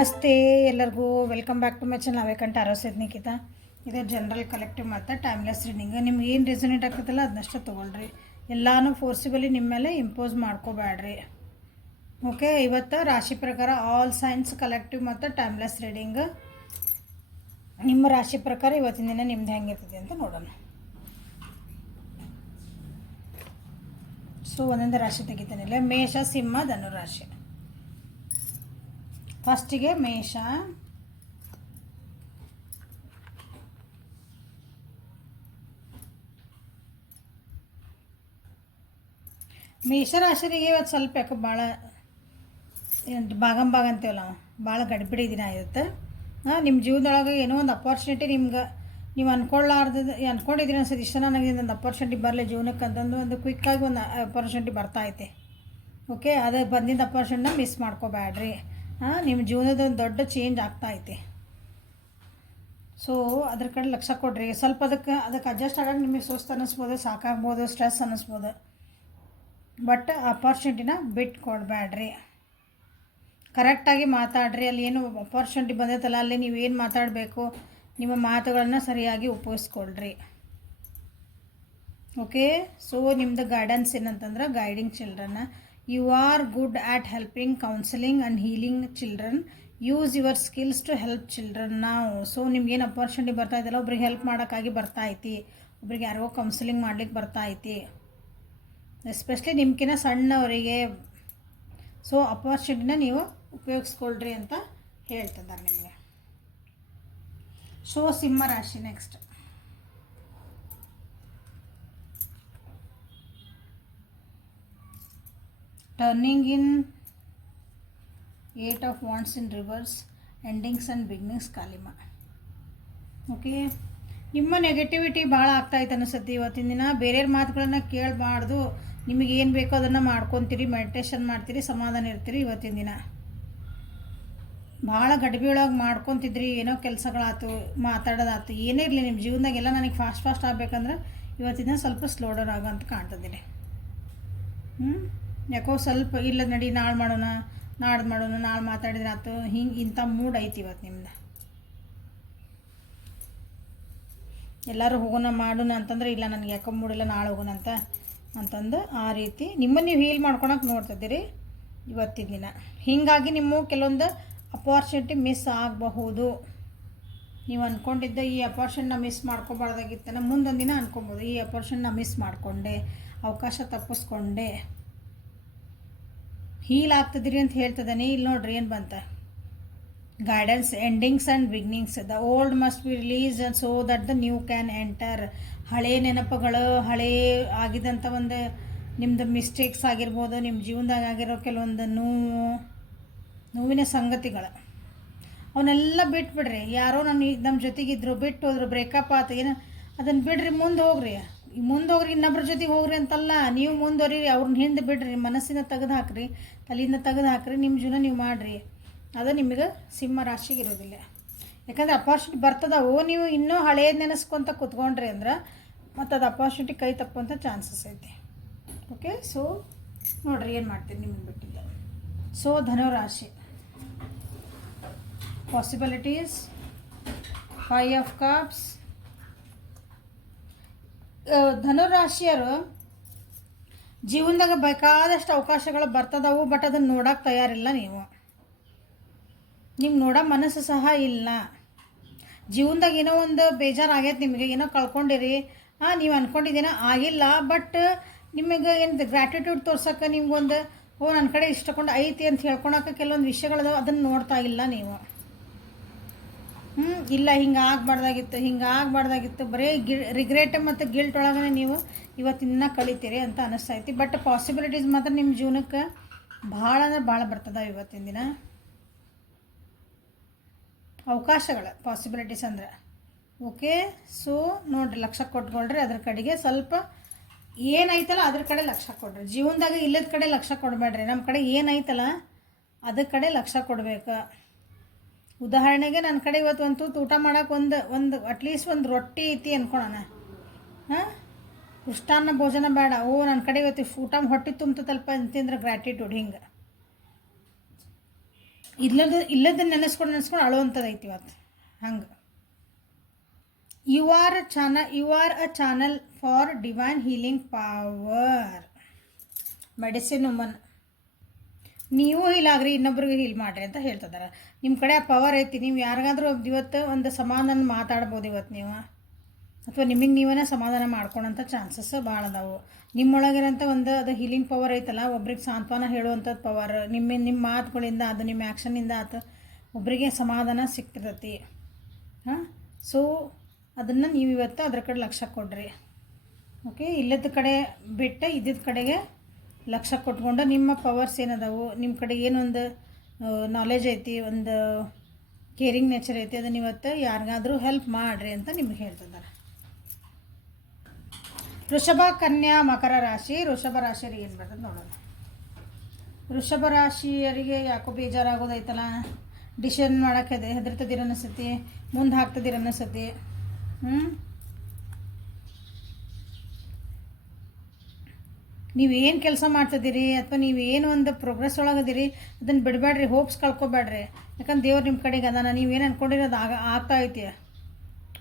ನಮಸ್ತೆ ಎಲ್ಲರಿಗೂ welcome back to my channel ಅವೇಕಂಠ ಆರೋಗ್ಯ ನಿಖಿತಾ. ಇದು ಜನರಲ್ ಕಲೆಕ್ಟಿವ್ ಮತ್ತು ಟೈಮ್ಲೆಸ್ ರೀಡಿಂಗ್. ನಿಮ್ಗೆ ಏನು ರೆಸೊನೇಟ್ ಆಗ್ತದಲ್ಲ ಅದನ್ನಷ್ಟೇ ತೊಗೊಳ್ರಿ. ಎಲ್ಲನೂ ಫೋರ್ಸಿಬಲಿ ನಿಮ್ಮ ಮೇಲೆ ಇಂಪೋಸ್ ಮಾಡ್ಕೋಬೇಡ್ರಿ. ಓಕೆ, ಇವತ್ತು ರಾಶಿ ಪ್ರಕಾರ ಆಲ್ ಸೈನ್ಸ್ ಕಲೆಕ್ಟಿವ್ ಮತ್ತು ಟೈಮ್ಲೆಸ್ ರೀಡಿಂಗ್. ನಿಮ್ಮ ರಾಶಿ ಪ್ರಕಾರ ಇವತ್ತಿನ ದಿನ ನಿಮ್ದು ಹೆಂಗಿರ್ತದೆ ಅಂತ ನೋಡೋಣ. ಸೊ ಒಂದೊಂದು ರಾಶಿ ತೆಗಿತಾನಿಲ್ಲ. ಮೇಷ, ಸಿಂಹ, ಧನು ರಾಶಿ. ಫಸ್ಟಿಗೆ ಮೇಷ. ಮೇಷರಾಶಿಗೆ ಇವತ್ತು ಸ್ವಲ್ಪ ಯಾಕೆ ಭಾಳ ಭಾಗಂಬಾಗ ಅಂತೀವಲ್ಲ ನಾವು, ಭಾಳ ಗಡಿಬಿಡಿ ದಿನ ಇರುತ್ತೆ. ನಿಮ್ಮ ಜೀವನದೊಳಗೆ ಏನೋ ಒಂದು ಅಪಾರ್ಚುನಿಟಿ ನಿಮ್ಗೆ ನೀವು ಅಂದ್ಕೊಂಡಿದ್ದೀರಿ ಅನ್ಸೋದು, ಇಷ್ಟ ನನಗೆ ಒಂದು ಅಪಾರ್ಚುನಿಟಿ ಬರಲಿ ಜೀವನಕ್ಕೆ ಅಂತಂದು ಒಂದು ಕ್ವಿಕ್ಕಾಗಿ ಒಂದು ಅಪಾರ್ಚುನಿಟಿ ಬರ್ತೈತೆ. ಓಕೆ, ಅದು ಬಂದಿದ್ದ ಅಪಾರ್ಚುನಿಟಿನ ಮಿಸ್ ಮಾಡ್ಕೋಬೇಡ್ರಿ. ನಿಮ್ಮ ಜೀವನದ ಒಂದು ದೊಡ್ಡ ಚೇಂಜ್ ಆಗ್ತಾಯಿದೆ. ಸೊ ಅದ್ರ ಕಡೆ ಲಕ್ಷ್ಯ ಕೊಡ್ರಿ. ಸ್ವಲ್ಪ ಅದಕ್ಕೆ ಅಡ್ಜಸ್ಟ್ ಆಗೋಕೆ ನಿಮಗೆ ಸುಸ್ತು ಅನ್ನಿಸ್ಬೋದು, ಸಾಕಾಗ್ಬೋದು, ಸ್ಟ್ರೆಸ್ ಅನ್ನಿಸ್ಬೋದು. ಬಟ್ ಅಪಾರ್ಚುನಿಟಿನ ಬಿಟ್ಟು ಕೊಡಬೇಡ್ರಿ. ಕರೆಕ್ಟಾಗಿ ಮಾತಾಡ್ರಿ. ಅಲ್ಲಿ ಏನು ಅಪಾರ್ಚುನಿಟಿ ಬಂದೈತಲ್ಲ, ಅಲ್ಲಿ ನೀವೇನು ಮಾತಾಡಬೇಕು, ನಿಮ್ಮ ಮಾತುಗಳನ್ನ ಸರಿಯಾಗಿ ಉಪಯೋಗಿಸ್ಕೊಳ್ರಿ. ಓಕೆ, ಸೊ ನಿಮ್ಮದು ಗೈಡೆನ್ಸ್ ಏನಂತಂದ್ರೆ, ಗೈಡಿಂಗ್ ಚಿಲ್ಡ್ರನ್ನ. You are good at helping, counselling and healing children. Use your skills to help children ನಾವು. ಸೊ ನಿಮ್ಗೇನು ಅಪಾರ್ಚುನಿಟಿ ಬರ್ತಾ ಇದೆಯಲ್ಲ, ಒಬ್ರಿಗೆ ಹೆಲ್ಪ್ ಮಾಡೋಕ್ಕಾಗಿ ಬರ್ತಾ ಐತಿ, ಒಬ್ರಿಗೆ ಯಾರಿಗೋ ಕೌನ್ಸಿಲಿಂಗ್ ಮಾಡ್ಲಿಕ್ಕೆ ಬರ್ತಾ ಐತಿ, ಎಸ್ಪೆಷಲಿ ನಿಮ್ಗಿನ್ನ ಸಣ್ಣವರಿಗೆ. ಸೊ ಅಪಾರ್ಚುನಿಟಿನ ನೀವು ಉಪಯೋಗಿಸ್ಕೊಳ್ರಿ ಅಂತ ಹೇಳ್ತಿದ್ದಾರೆ ನಿಮಗೆ. ಸೊ ಸಿಂಹ ರಾಶಿ next. Turning in, 8 of Wands in reverse, endings and beginnings, ಕಾಲಿಮ. ಓಕೆ, ನಿಮ್ಮ ನೆಗೆಟಿವಿಟಿ ಭಾಳ ಆಗ್ತಾಯಿತ್ತು ಅನಿಸುತ್ತೆ ಇವತ್ತಿನ ದಿನ. ಬೇರೆಯವ್ರ ಮಾತುಗಳನ್ನು ಕೇಳಬಾರ್ದು. ನಿಮಗೇನು ಬೇಕೋ ಅದನ್ನು ಮಾಡ್ಕೊತೀರಿ, ಮೆಡಿಟೇಷನ್ ಮಾಡ್ತೀರಿ, ಸಮಾಧಾನ ಇರ್ತೀರಿ. ಇವತ್ತಿನ ದಿನ ಭಾಳ ಗಡಿಬಿಯೊಳಗೆ ಮಾಡ್ಕೊತಿದ್ರಿ. ಏನೋ ಕೆಲಸಗಳಾಯ್ತು, ಮಾತಾಡೋದಾಯ್ತು, ಏನೇ ಇರಲಿ ನಿಮ್ಮ ಜೀವನದಾಗೆಲ್ಲ ನನಗೆ ಫಾಸ್ಟ್ ಆಗಬೇಕಂದ್ರೆ ಇವತ್ತಿನ ಸ್ವಲ್ಪ ಸ್ಲೋ ಡೌನ್ ಆಗೋ ಅಂತ ಕಾಣ್ತದಿರಿ. ಯಾಕೋ ಸ್ವಲ್ಪ ಇಲ್ಲ ನಡಿ, ನಾಳೆ ಮಾಡೋಣ, ನಾಡ್ದು ಮಾಡೋಣ, ನಾಳೆ ಮಾತಾಡಿದ್ರೆ ಆಯ್ತು, ಹಿಂಗೆ ಇಂಥ ಮೂಡ್ ಐತಿ ಇವತ್ತು ನಿಮ್ದು. ಎಲ್ಲರೂ ಹೋಗೋಣ ಮಾಡೋಣ ಅಂತಂದ್ರೆ, ಇಲ್ಲ ನನಗೆ ಯಾಕೋ ಮೂಡಿಲ್ಲ, ನಾಳೆ ಹೋಗೋಣ ಅಂತಂದು ಆ ರೀತಿ ನಿಮ್ಮನ್ನು ನೀವು ಹೀಲ್ ಮಾಡ್ಕೊಳಕ್ಕೆ ನೋಡ್ತಿದ್ದೀರಿ ಇವತ್ತಿನ ದಿನ. ಹೀಗಾಗಿ ನಿಮ್ಮ ಕೆಲವೊಂದು ಅಪಾರ್ಚುನಿಟಿ ಮಿಸ್ ಆಗಬಹುದು. ನೀವು ಅಂದ್ಕೊಂಡಿದ್ದ ಈ ಅಪಾರ್ಚುನಿಟಿನ ಮಿಸ್ ಮಾಡ್ಕೊಬಾರ್ದಾಗಿತ್ತನ ಮುಂದೊಂದು ದಿನ ಅಂದ್ಕೊಬೋದು, ಈ ಅಪಾರ್ಚುನಿಟಿನ ಮಿಸ್ ಮಾಡಿಕೊಂಡೆ, ಅವಕಾಶ ತಪ್ಪಿಸ್ಕೊಂಡೆ, ಹೀಲ್ ಆಗ್ತದಿರಿ ಅಂತ ಹೇಳ್ತದಾನೆ. ಇಲ್ಲಿ ನೋಡ್ರಿ ಏನು ಬಂತ, guidance, endings and beginnings. The old must be release and so that the new can enter. ಹಳೆ ನೆನಪುಗಳು, ಹಳೆ ಆಗಿದ್ದಂಥ ಒಂದು ನಿಮ್ಮದು ಮಿಸ್ಟೇಕ್ಸ್ ಆಗಿರ್ಬೋದು, ನಿಮ್ಮ ಜೀವನದಾಗ ಆಗಿರೋ ಕೆಲವೊಂದು ನೋವಿನ ಸಂಗತಿಗಳು, ಅವನ್ನೆಲ್ಲ ಬಿಟ್ಬಿಡ್ರಿ. ಯಾರೋ ನಮ್ಮ ಜೊತೆಗಿದ್ರು, ಬಿಟ್ಟು ಹೋದ್ರು, ಬ್ರೇಕಪ್ ಆಯ್ತು, ಏನು ಅದನ್ನು ಬಿಡ್ರಿ, ಮುಂದೆ ಹೋಗ್ರಿ. ಇನ್ನೊಬ್ರ ಜೊತೆಗೆ ಹೋಗ್ರಿ ಅಂತಲ್ಲ, ನೀವು ಮುಂದುವರಿರಿ, ಅವ್ರನ್ನ ಹಿಂದೆ ಬಿಡ್ರಿ, ಮನಸ್ಸಿನ ತೆಗೆದು ಹಾಕ್ರಿ, ತಲೆಯಿಂದ ತೆಗೆದು ಹಾಕ್ರಿ, ನಿಮ್ಮ ಜೀವನ ನೀವು ಮಾಡಿರಿ. ಅದು ನಿಮಗೆ ಸಿಂಹ ರಾಶಿಗೆ ಇರೋದಿಲ್ಲ. ಯಾಕಂದರೆ ಅಪಾರ್ಚುನಿಟಿ ಬರ್ತದವು, ನೀವು ಇನ್ನೂ ಹಳೇದು ನೆನೆಸ್ಕೊತ ಕೂತ್ಕೊಂಡ್ರಿ ಅಂದ್ರೆ ಮತ್ತು ಅದು ಅಪಾರ್ಚುನಿಟಿ ಕೈ ತಪ್ಪುವಂಥ ಚಾನ್ಸಸ್ ಐತಿ. ಓಕೆ, ಸೊ ನೋಡಿರಿ ಏನು ಮಾಡ್ತೀರಿ ನಿಮಗೆ ಬಿಟ್ಟಿದ್ದ. ಸೊ ಧನುರಾಶಿ, ಪಾಸಿಬಿಲಿಟೀಸ್, 5 of Cups. ಧನುರಾಶಿಯರು ಜೀವನದಾಗ ಬೇಕಾದಷ್ಟು ಅವಕಾಶಗಳು ಬರ್ತದವು, ಬಟ್ ಅದನ್ನು ನೋಡೋಕೆ ತಯಾರಿಲ್ಲ. ನಿಮ್ಗೆ ನೋಡೋ ಮನಸ್ಸು ಸಹ ಇಲ್ಲ. ಜೀವನದಾಗ ಏನೋ ಒಂದು ಬೇಜಾರಾಗೈತೆ, ನಿಮಗೆ ಏನೋ ಕಳ್ಕೊಂಡಿರಿ, ನೀವು ಅಂದ್ಕೊಂಡಿದ್ದೀನೋ ಆಗಿಲ್ಲ, ಬಟ್ ನಿಮಗೆ ಏನು ಗ್ರ್ಯಾಟಿಟ್ಯೂಡ್ ತೋರ್ಸೋಕೆ ನಿಮ್ಗೊಂದು ನನ್ನ ಕಡೆ ಇಷ್ಟಕೊಂಡು ಐತಿ ಅಂತ ಹೇಳ್ಕೊಳಕ್ಕೆ ಕೆಲವೊಂದು ವಿಷಯಗಳದಾವೆ, ಅದನ್ನು ನೋಡ್ತಾ ಇಲ್ಲ ನೀವು. ಇಲ್ಲ ಹಿಂಗೆ ಆಗಬಾರ್ದಾಗಿತ್ತು, ಬರೀ ರಿಗ್ರೆಟ್ ಮತ್ತು ಗಿಲ್ಟ್ ಒಳಗನೆ ನೀವು ಇವತ್ತಿನ ಕಳಿತೀರಿ ಅಂತ ಅನ್ನಿಸ್ತೈತಿ. ಬಟ್ ಪಾಸಿಬಿಲಿಟೀಸ್ ಮಾತ್ರ ನಿಮ್ಮ ಜೀವನಕ್ಕೆ ಭಾಳ ಅಂದ್ರೆ ಭಾಳ ಬರ್ತದೆ ಇವತ್ತಿನ ದಿನ. ಅವಕಾಶಗಳು, ಪಾಸಿಬಿಲಿಟೀಸ್ ಅಂದ್ರೆ. ಓಕೆ, ಸೊ ನೋಡಿರಿ, ಲಕ್ಷ್ಯ ಕೊಟ್ಕೊಳ್ರಿ. ಅದ್ರ ಕಡೆಗೆ ಸ್ವಲ್ಪ ಏನೈತಲ್ಲ ಅದ್ರ ಕಡೆ ಲಕ್ಷ್ಯ ಕೊಡ್ರಿ. ಜೀವನದಾಗ ಇಲ್ಲದ ಕಡೆ ಲಕ್ಷ್ಯ ಕೊಡಬೇಡ್ರಿ. ನಮ್ಮ ಕಡೆ ಏನೈತಲ್ಲ ಅದ್ರ ಕಡೆ ಲಕ್ಷ್ಯ ಕೊಡಬೇಕು. ಉದಾಹರಣೆಗೆ ನನ್ನ ಕಡೆ ಇವತ್ತು ಒಂದು ತೂತು ಊಟ ಮಾಡೋಕೆ ಒಂದು ಅಟ್ಲೀಸ್ಟ್ ಒಂದು ರೊಟ್ಟಿ ಐತಿ ಅಂದ್ಕೊಳೋಣ. ಉಷ್ಟಾನ್ನ ಭೋಜನ ಬೇಡ, ನನ್ನ ಕಡೆ ಇವತ್ತು ಊಟ ಹೊಟ್ಟೆ ತುಂಬ್ತದಲ್ಪ ಅಂತಂದ್ರೆ ಗ್ರ್ಯಾಟಿಟ್ಯೂಡ್. ಹಿಂಗೆ ಇಲ್ಲದ ನೆನೆಸ್ಕೊಂಡು ಅಳುವಂಥದ್ದು ಇವತ್ತು ಹಂಗೆ. You are a channel for divine healing power. Medicine woman. ನೀವು ಹೀಲ್ ಆಗ್ರಿ, ಇನ್ನೊಬ್ರಿಗೆ ಹೀಲ್ ಮಾಡಿರಿ ಅಂತ ಹೇಳ್ತಿದ್ದಾರೆ. ನಿಮ್ಮ ಕಡೆ ಆ ಪವರ್ ಐತಿ. ನೀವು ಯಾರಿಗಾದ್ರೂ ಇವತ್ತು ಒಂದು ಸಮಾಧಾನ ಮಾತಾಡ್ಬೋದು ಇವತ್ತು ನೀವು, ಅಥವಾ ನಿಮಗೆ ನೀವೇ ಸಮಾಧಾನ ಮಾಡ್ಕೊಳೋಂಥ ಚಾನ್ಸಸ್ ಭಾಳ ಅದಾವು. ನಿಮ್ಮೊಳಗಿರೋಂಥ ಒಂದು ಅದು ಹೀಲಿಂಗ್ ಪವರ್ ಐತಲ್ಲ, ಒಬ್ರಿಗೆ ಸಾಂತ್ವನ ಹೇಳುವಂಥದ್ದು ಪವರ್ ನಿಮ್ಮ ಮಾತುಗಳಿಂದ, ಅದು ನಿಮ್ಮ ಆ್ಯಕ್ಷನಿಂದ ಆತ ಒಬ್ಬರಿಗೆ ಸಮಾಧಾನ ಸಿಗ್ತಿರ್ತೈತಿ. ಹಾಂ, ಸೊ ಅದನ್ನು ನೀವು ಇವತ್ತು ಅದ್ರ ಕಡೆ ಲಕ್ಷ್ಯ ಕೊಡ್ರಿ. ಓಕೆ, ಇಲ್ಲದ ಕಡೆ ಬಿಟ್ಟು ಇದ್ದಿದ್ದ ಕಡೆಗೆ ಲಕ್ಷ್ಯ ಕೊಟ್ಕೊಂಡು ನಿಮ್ಮ ಪವರ್ಸ್ ಏನದಾವು, ನಿಮ್ಮ ಕಡೆ ಏನೊಂದು ನಾಲೆಜ್ ಐತಿ, ಒಂದು ಕೇರಿಂಗ್ ನೇಚರ್ ಐತಿ, ಅದನ್ನು ಇವತ್ತು ಯಾರಿಗಾದರೂ ಹೆಲ್ಪ್ ಮಾಡಿರಿ ಅಂತ ನಿಮ್ಗೆ ಹೇಳ್ತಿದ್ದಾರೆ. ವೃಷಭ, ಕನ್ಯಾ, ಮಕರ ರಾಶಿ. ವೃಷಭ ರಾಶಿಯರಿಗೆ ಏನು ಬರ್ತದೆ ನೋಡೋಣ. ವೃಷಭ ರಾಶಿಯರಿಗೆ ಯಾಕೋ ಬೇಜಾರಾಗೋದೈತಲ್ಲ, ಡಿಸಿಷನ್ ಮಾಡೋಕ್ಕೆ ಹೆದರ್ತದಿರ ಅನಿಸ್ತತಿ, ಮುಂದೆ ಹಾಕ್ತದಿರ ಅನಿಸ್ತತಿ. ನೀವೇನು ಕೆಲಸ ಮಾಡ್ತಿದ್ದೀರಿ ಅಥವಾ ನೀವೇನು ಒಂದು ಪ್ರೋಗ್ರೆಸ್ ಒಳಗದಿರಿ ಅದನ್ನು ಬಿಡಬೇಡ್ರಿ, ಹೋಪ್ಸ್ ಕಳ್ಕೊಬೇಡ್ರಿ. ಯಾಕಂದ್ರೆ ದೇವ್ರು ನಿಮ್ಮ ಕಡೆಗೆ ಅದಾನ. ನೀವೇನು ಅಂದ್ಕೊಂಡಿರೋದು ಆಗ್ತಾ ಐತಿ,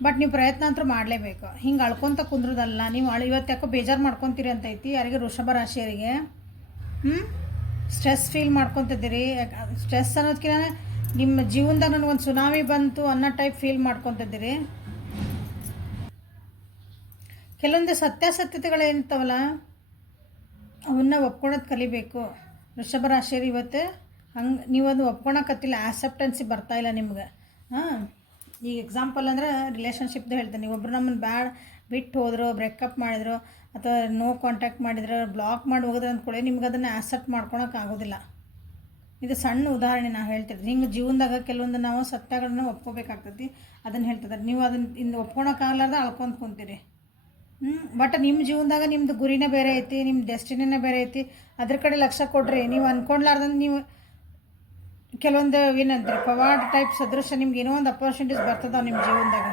ಬಟ್ ನೀವು ಪ್ರಯತ್ನ ಅಂತೂ ಮಾಡಲೇಬೇಕು. ಹಿಂಗೆ ಅಳ್ಕೊತ ಕುಂದ್ರದಲ್ಲ. ನೀವು ಇವತ್ತು ಯಾಕೋ ಬೇಜಾರು ಮಾಡ್ಕೊತೀರಿ ಅಂತ ಐತಿ ಯಾರಿಗೆ, ವೃಷಭ ರಾಶಿಯವರಿಗೆ. Stress feel ಮಾಡ್ಕೊತಿದ್ದೀರಿ. ಸ್ಟ್ರೆಸ್ ಅನ್ನೋದಕ್ಕಿಂತ ನಿಮ್ಮ ಜೀವನದಾಗ ನನಗೊಂದು ಸುನಾಮಿ ಬಂತು ಅನ್ನೋ ಟೈಪ್ ಫೀಲ್ ಮಾಡ್ಕೊತಿದ್ದೀರಿ. ಕೆಲವೊಂದು ಸತ್ಯಾಸತ್ಯತೆಗಳೇನಿರ್ತಾವಲ್ಲ ಅವನ್ನ ಒಪ್ಕೊಳೋದು ಕಲಿಬೇಕು. ವೃಷಭ ರಾಶಿಯರು ಇವತ್ತು ಹಂಗೆ ನೀವು ಅದು ಒಪ್ಕೊಳಕತ್ತಿಲ್ಲ, ಆಕ್ಸೆಪ್ಟೆನ್ಸಿ ಬರ್ತಾಯಿಲ್ಲ ನಿಮ್ಗೆ. ಈಗ ಎಕ್ಸಾಂಪಲ್ ಅಂದರೆ ರಿಲೇಷನ್ಶಿಪ್ದು ಹೇಳ್ತೀನಿ. ಒಬ್ಬರು ನಮ್ಮನ್ನು ಬಿಟ್ಟು ಹೋದ್ರು, ಬ್ರೇಕಪ್ ಮಾಡಿದ್ರು, ಅಥವಾ ನೋ ಕಾಂಟ್ಯಾಕ್ಟ್ ಮಾಡಿದ್ರು, ಬ್ಲಾಕ್ ಮಾಡಿ ಹೋಗೋದ್ರೆ ಅಂದ್ಕೊಳ್ಳಿ, ನಿಮ್ಗೆ ಅದನ್ನು ಆಕ್ಸೆಪ್ಟ್ ಮಾಡ್ಕೊಳಕ್ಕಾಗೋದಿಲ್ಲ. ಇದು ಸಣ್ಣ ಉದಾಹರಣೆ ನಾನು ಹೇಳ್ತಿರ್ತೀನಿ. ಹಿಂಗೆ ಜೀವನದಾಗ ಕೆಲವೊಂದು ನಾವು ಸತ್ಯಗಳನ್ನ ಒಪ್ಕೋಬೇಕಾಗ್ತೈತಿ, ಅದನ್ನು ಹೇಳ್ತಿದ್ದಾರೆ. ನೀವು ಅದನ್ನು ಇನ್ನು ಒಪ್ಕೊಳಕ್ಕಾಗಲಾರ್ದ ಅಳ್ಕೊಂಡು ಕುಂತೀರಿ. ಬಟ್ ನಿಮ್ಮ ಜೀವನದಾಗ ನಿಮ್ಮದು ಗುರಿನೇ ಬೇರೆ ಐತಿ, ನಿಮ್ಮ ಡೆಸ್ಟಿನಿನೇ ಬೇರೆ ಐತಿ. ಅದ್ರ ಕಡೆ ಲಕ್ಷ್ಯ ಕೊಡ್ರಿ. ನೀವು ಅಂದ್ಕೊಂಡ್ಲಾರ್ದಂಗೆ ನೀವು ಕೆಲವೊಂದು ಏನಂತೀರಿ ಪವಾಡ್ ಟೈಪ್ ಸದೃಶ ನಿಮ್ಗೆ ಏನೋ ಒಂದು ಅಪರ್ಚುನಿಟೀಸ್ ಬರ್ತದಾವೆ ನಿಮ್ಮ ಜೀವನದಾಗ.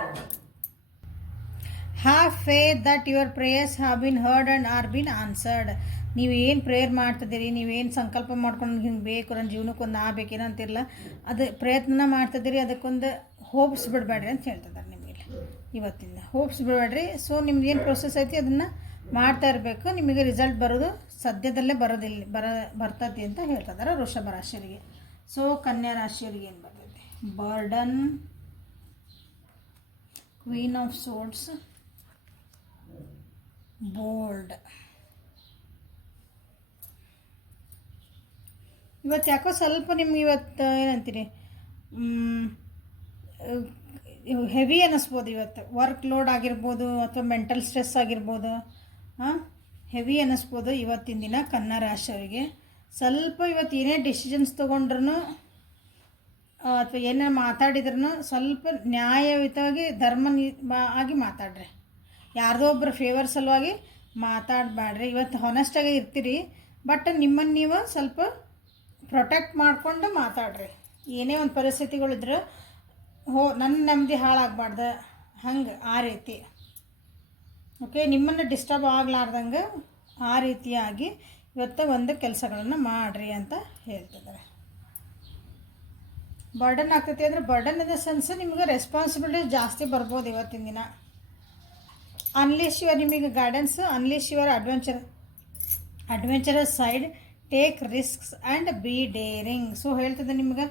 Have faith that your prayers have been heard and R bin answered. ನೀವು ಏನು ಪ್ರೇಯರ್ ಮಾಡ್ತಿದ್ದೀರಿ, ನೀವೇನು ಸಂಕಲ್ಪ ಮಾಡ್ಕೊಂಡು ಹಿಂಗೆ ಬೇಕು, ನನ್ನ ಜೀವನಕ್ಕೆ ಒಂದು ಆಗಬೇಕೇನೋ ಅಂತಿರಲ್ಲ, ಅದು ಪ್ರಯತ್ನ ಮಾಡ್ತಿದ್ದೀರಿ, ಅದಕ್ಕೊಂದು ಹೋಪ್ಸ್ ಬಿಡಬೇಡ್ರಿ ಅಂತ ಹೇಳ್ತಿದ್ದಾರೆ ನಿಮಗೆ ಇವತ್ತಿಂದ. ಹೋಪ್ಸ್ ಬಿಡಬೇಡ್ರಿ. ಸೊ ನಿಮ್ದು ಏನು ಪ್ರೊಸೆಸ್ ಐತಿ ಅದನ್ನು ಮಾಡ್ತಾ ಇರಬೇಕು. ನಿಮಗೆ ರಿಸಲ್ಟ್ ಬರೋದು ಸದ್ಯದಲ್ಲೇ ಬರ್ತೈತಿ ಅಂತ ಹೇಳ್ತಿದ್ದಾರೆ ವೃಷಭ ರಾಶಿಯವರಿಗೆ. ಸೊ ಕನ್ಯಾ ರಾಶಿಯವರಿಗೆ ಏನು ಬರ್ತೈತಿ? Burden, queen of swords, bold. ಇವತ್ತು ಯಾಕೋ ಸ್ವಲ್ಪ ನಿಮ್ಗೆ ಇವತ್ತು ಏನಂತೀರಿ ಹೆವಿ ಅನ್ನಿಸ್ಬೋದು. ಇವತ್ತು ವರ್ಕ್ ಲೋಡ್ ಆಗಿರ್ಬೋದು ಅಥವಾ ಮೆಂಟಲ್ ಸ್ಟ್ರೆಸ್ ಆಗಿರ್ಬೋದು, ಹೆವಿ ಅನ್ನಿಸ್ಬೋದು ಇವತ್ತಿನ ದಿನ ಕನ್ಯಾ ರಾಶಿಯವರಿಗೆ. ಸ್ವಲ್ಪ ಇವತ್ತು ಏನೇ ಡಿಸಿಷನ್ಸ್ ತೊಗೊಂಡ್ರೂ ಅಥವಾ ಏನೇ ಮಾತಾಡಿದ್ರೂ ಸ್ವಲ್ಪ ನ್ಯಾಯಯುತವಾಗಿ ಆಗಿ ಮಾತಾಡ್ರಿ. ಯಾರ್ದೋ ಒಬ್ಬರು ಫೇವರ್ ಸಲುವಾಗಿ ಮಾತಾಡಬೇಡ್ರಿ. ಇವತ್ತು ಹಾನೆಸ್ಟಾಗಿ ಇರ್ತೀರಿ, ಬಟ್ ನಿಮ್ಮನ್ನು ನೀವು ಸ್ವಲ್ಪ ಪ್ರೊಟೆಕ್ಟ್ ಮಾಡಿಕೊಂಡು ಮಾತಾಡ್ರಿ. ಏನೇ ಒಂದು ಪರಿಸ್ಥಿತಿಗಳಿದ್ರೆ ನನ್ನ ನೆಮ್ಮದಿ ಹಾಳಾಗಬಾರ್ದು, ಹಂಗೆ ಆ ರೀತಿ. ಓಕೆ, ನಿಮ್ಮನ್ನು ಡಿಸ್ಟರ್ಬ್ ಆಗಲಾರ್ದಂಗೆ ಆ ರೀತಿಯಾಗಿ ಇವತ್ತು ಒಂದು ಕೆಲಸಗಳನ್ನು ಮಾಡಿರಿ ಅಂತ ಹೇಳ್ತಿದ್ದಾರೆ. ಬರ್ಡನ್ ಆಗ್ತೈತಿ ಅಂದರೆ ಬರ್ಡನ್ ಇನ್ ದ ಸೆನ್ಸ್ ನಿಮಗೆ ರೆಸ್ಪಾನ್ಸಿಬಿಲಿಟಿ ಜಾಸ್ತಿ ಬರ್ಬೋದು ಇವತ್ತಿನ ದಿನ. ಅನ್ಲಿಶ್ ಯುವರ್ ನಿಮಗೆ guidance, unleash your adventurous side, take risks and be daring. So ಹೇಳ್ತದೆ ನಿಮ್ಗೆ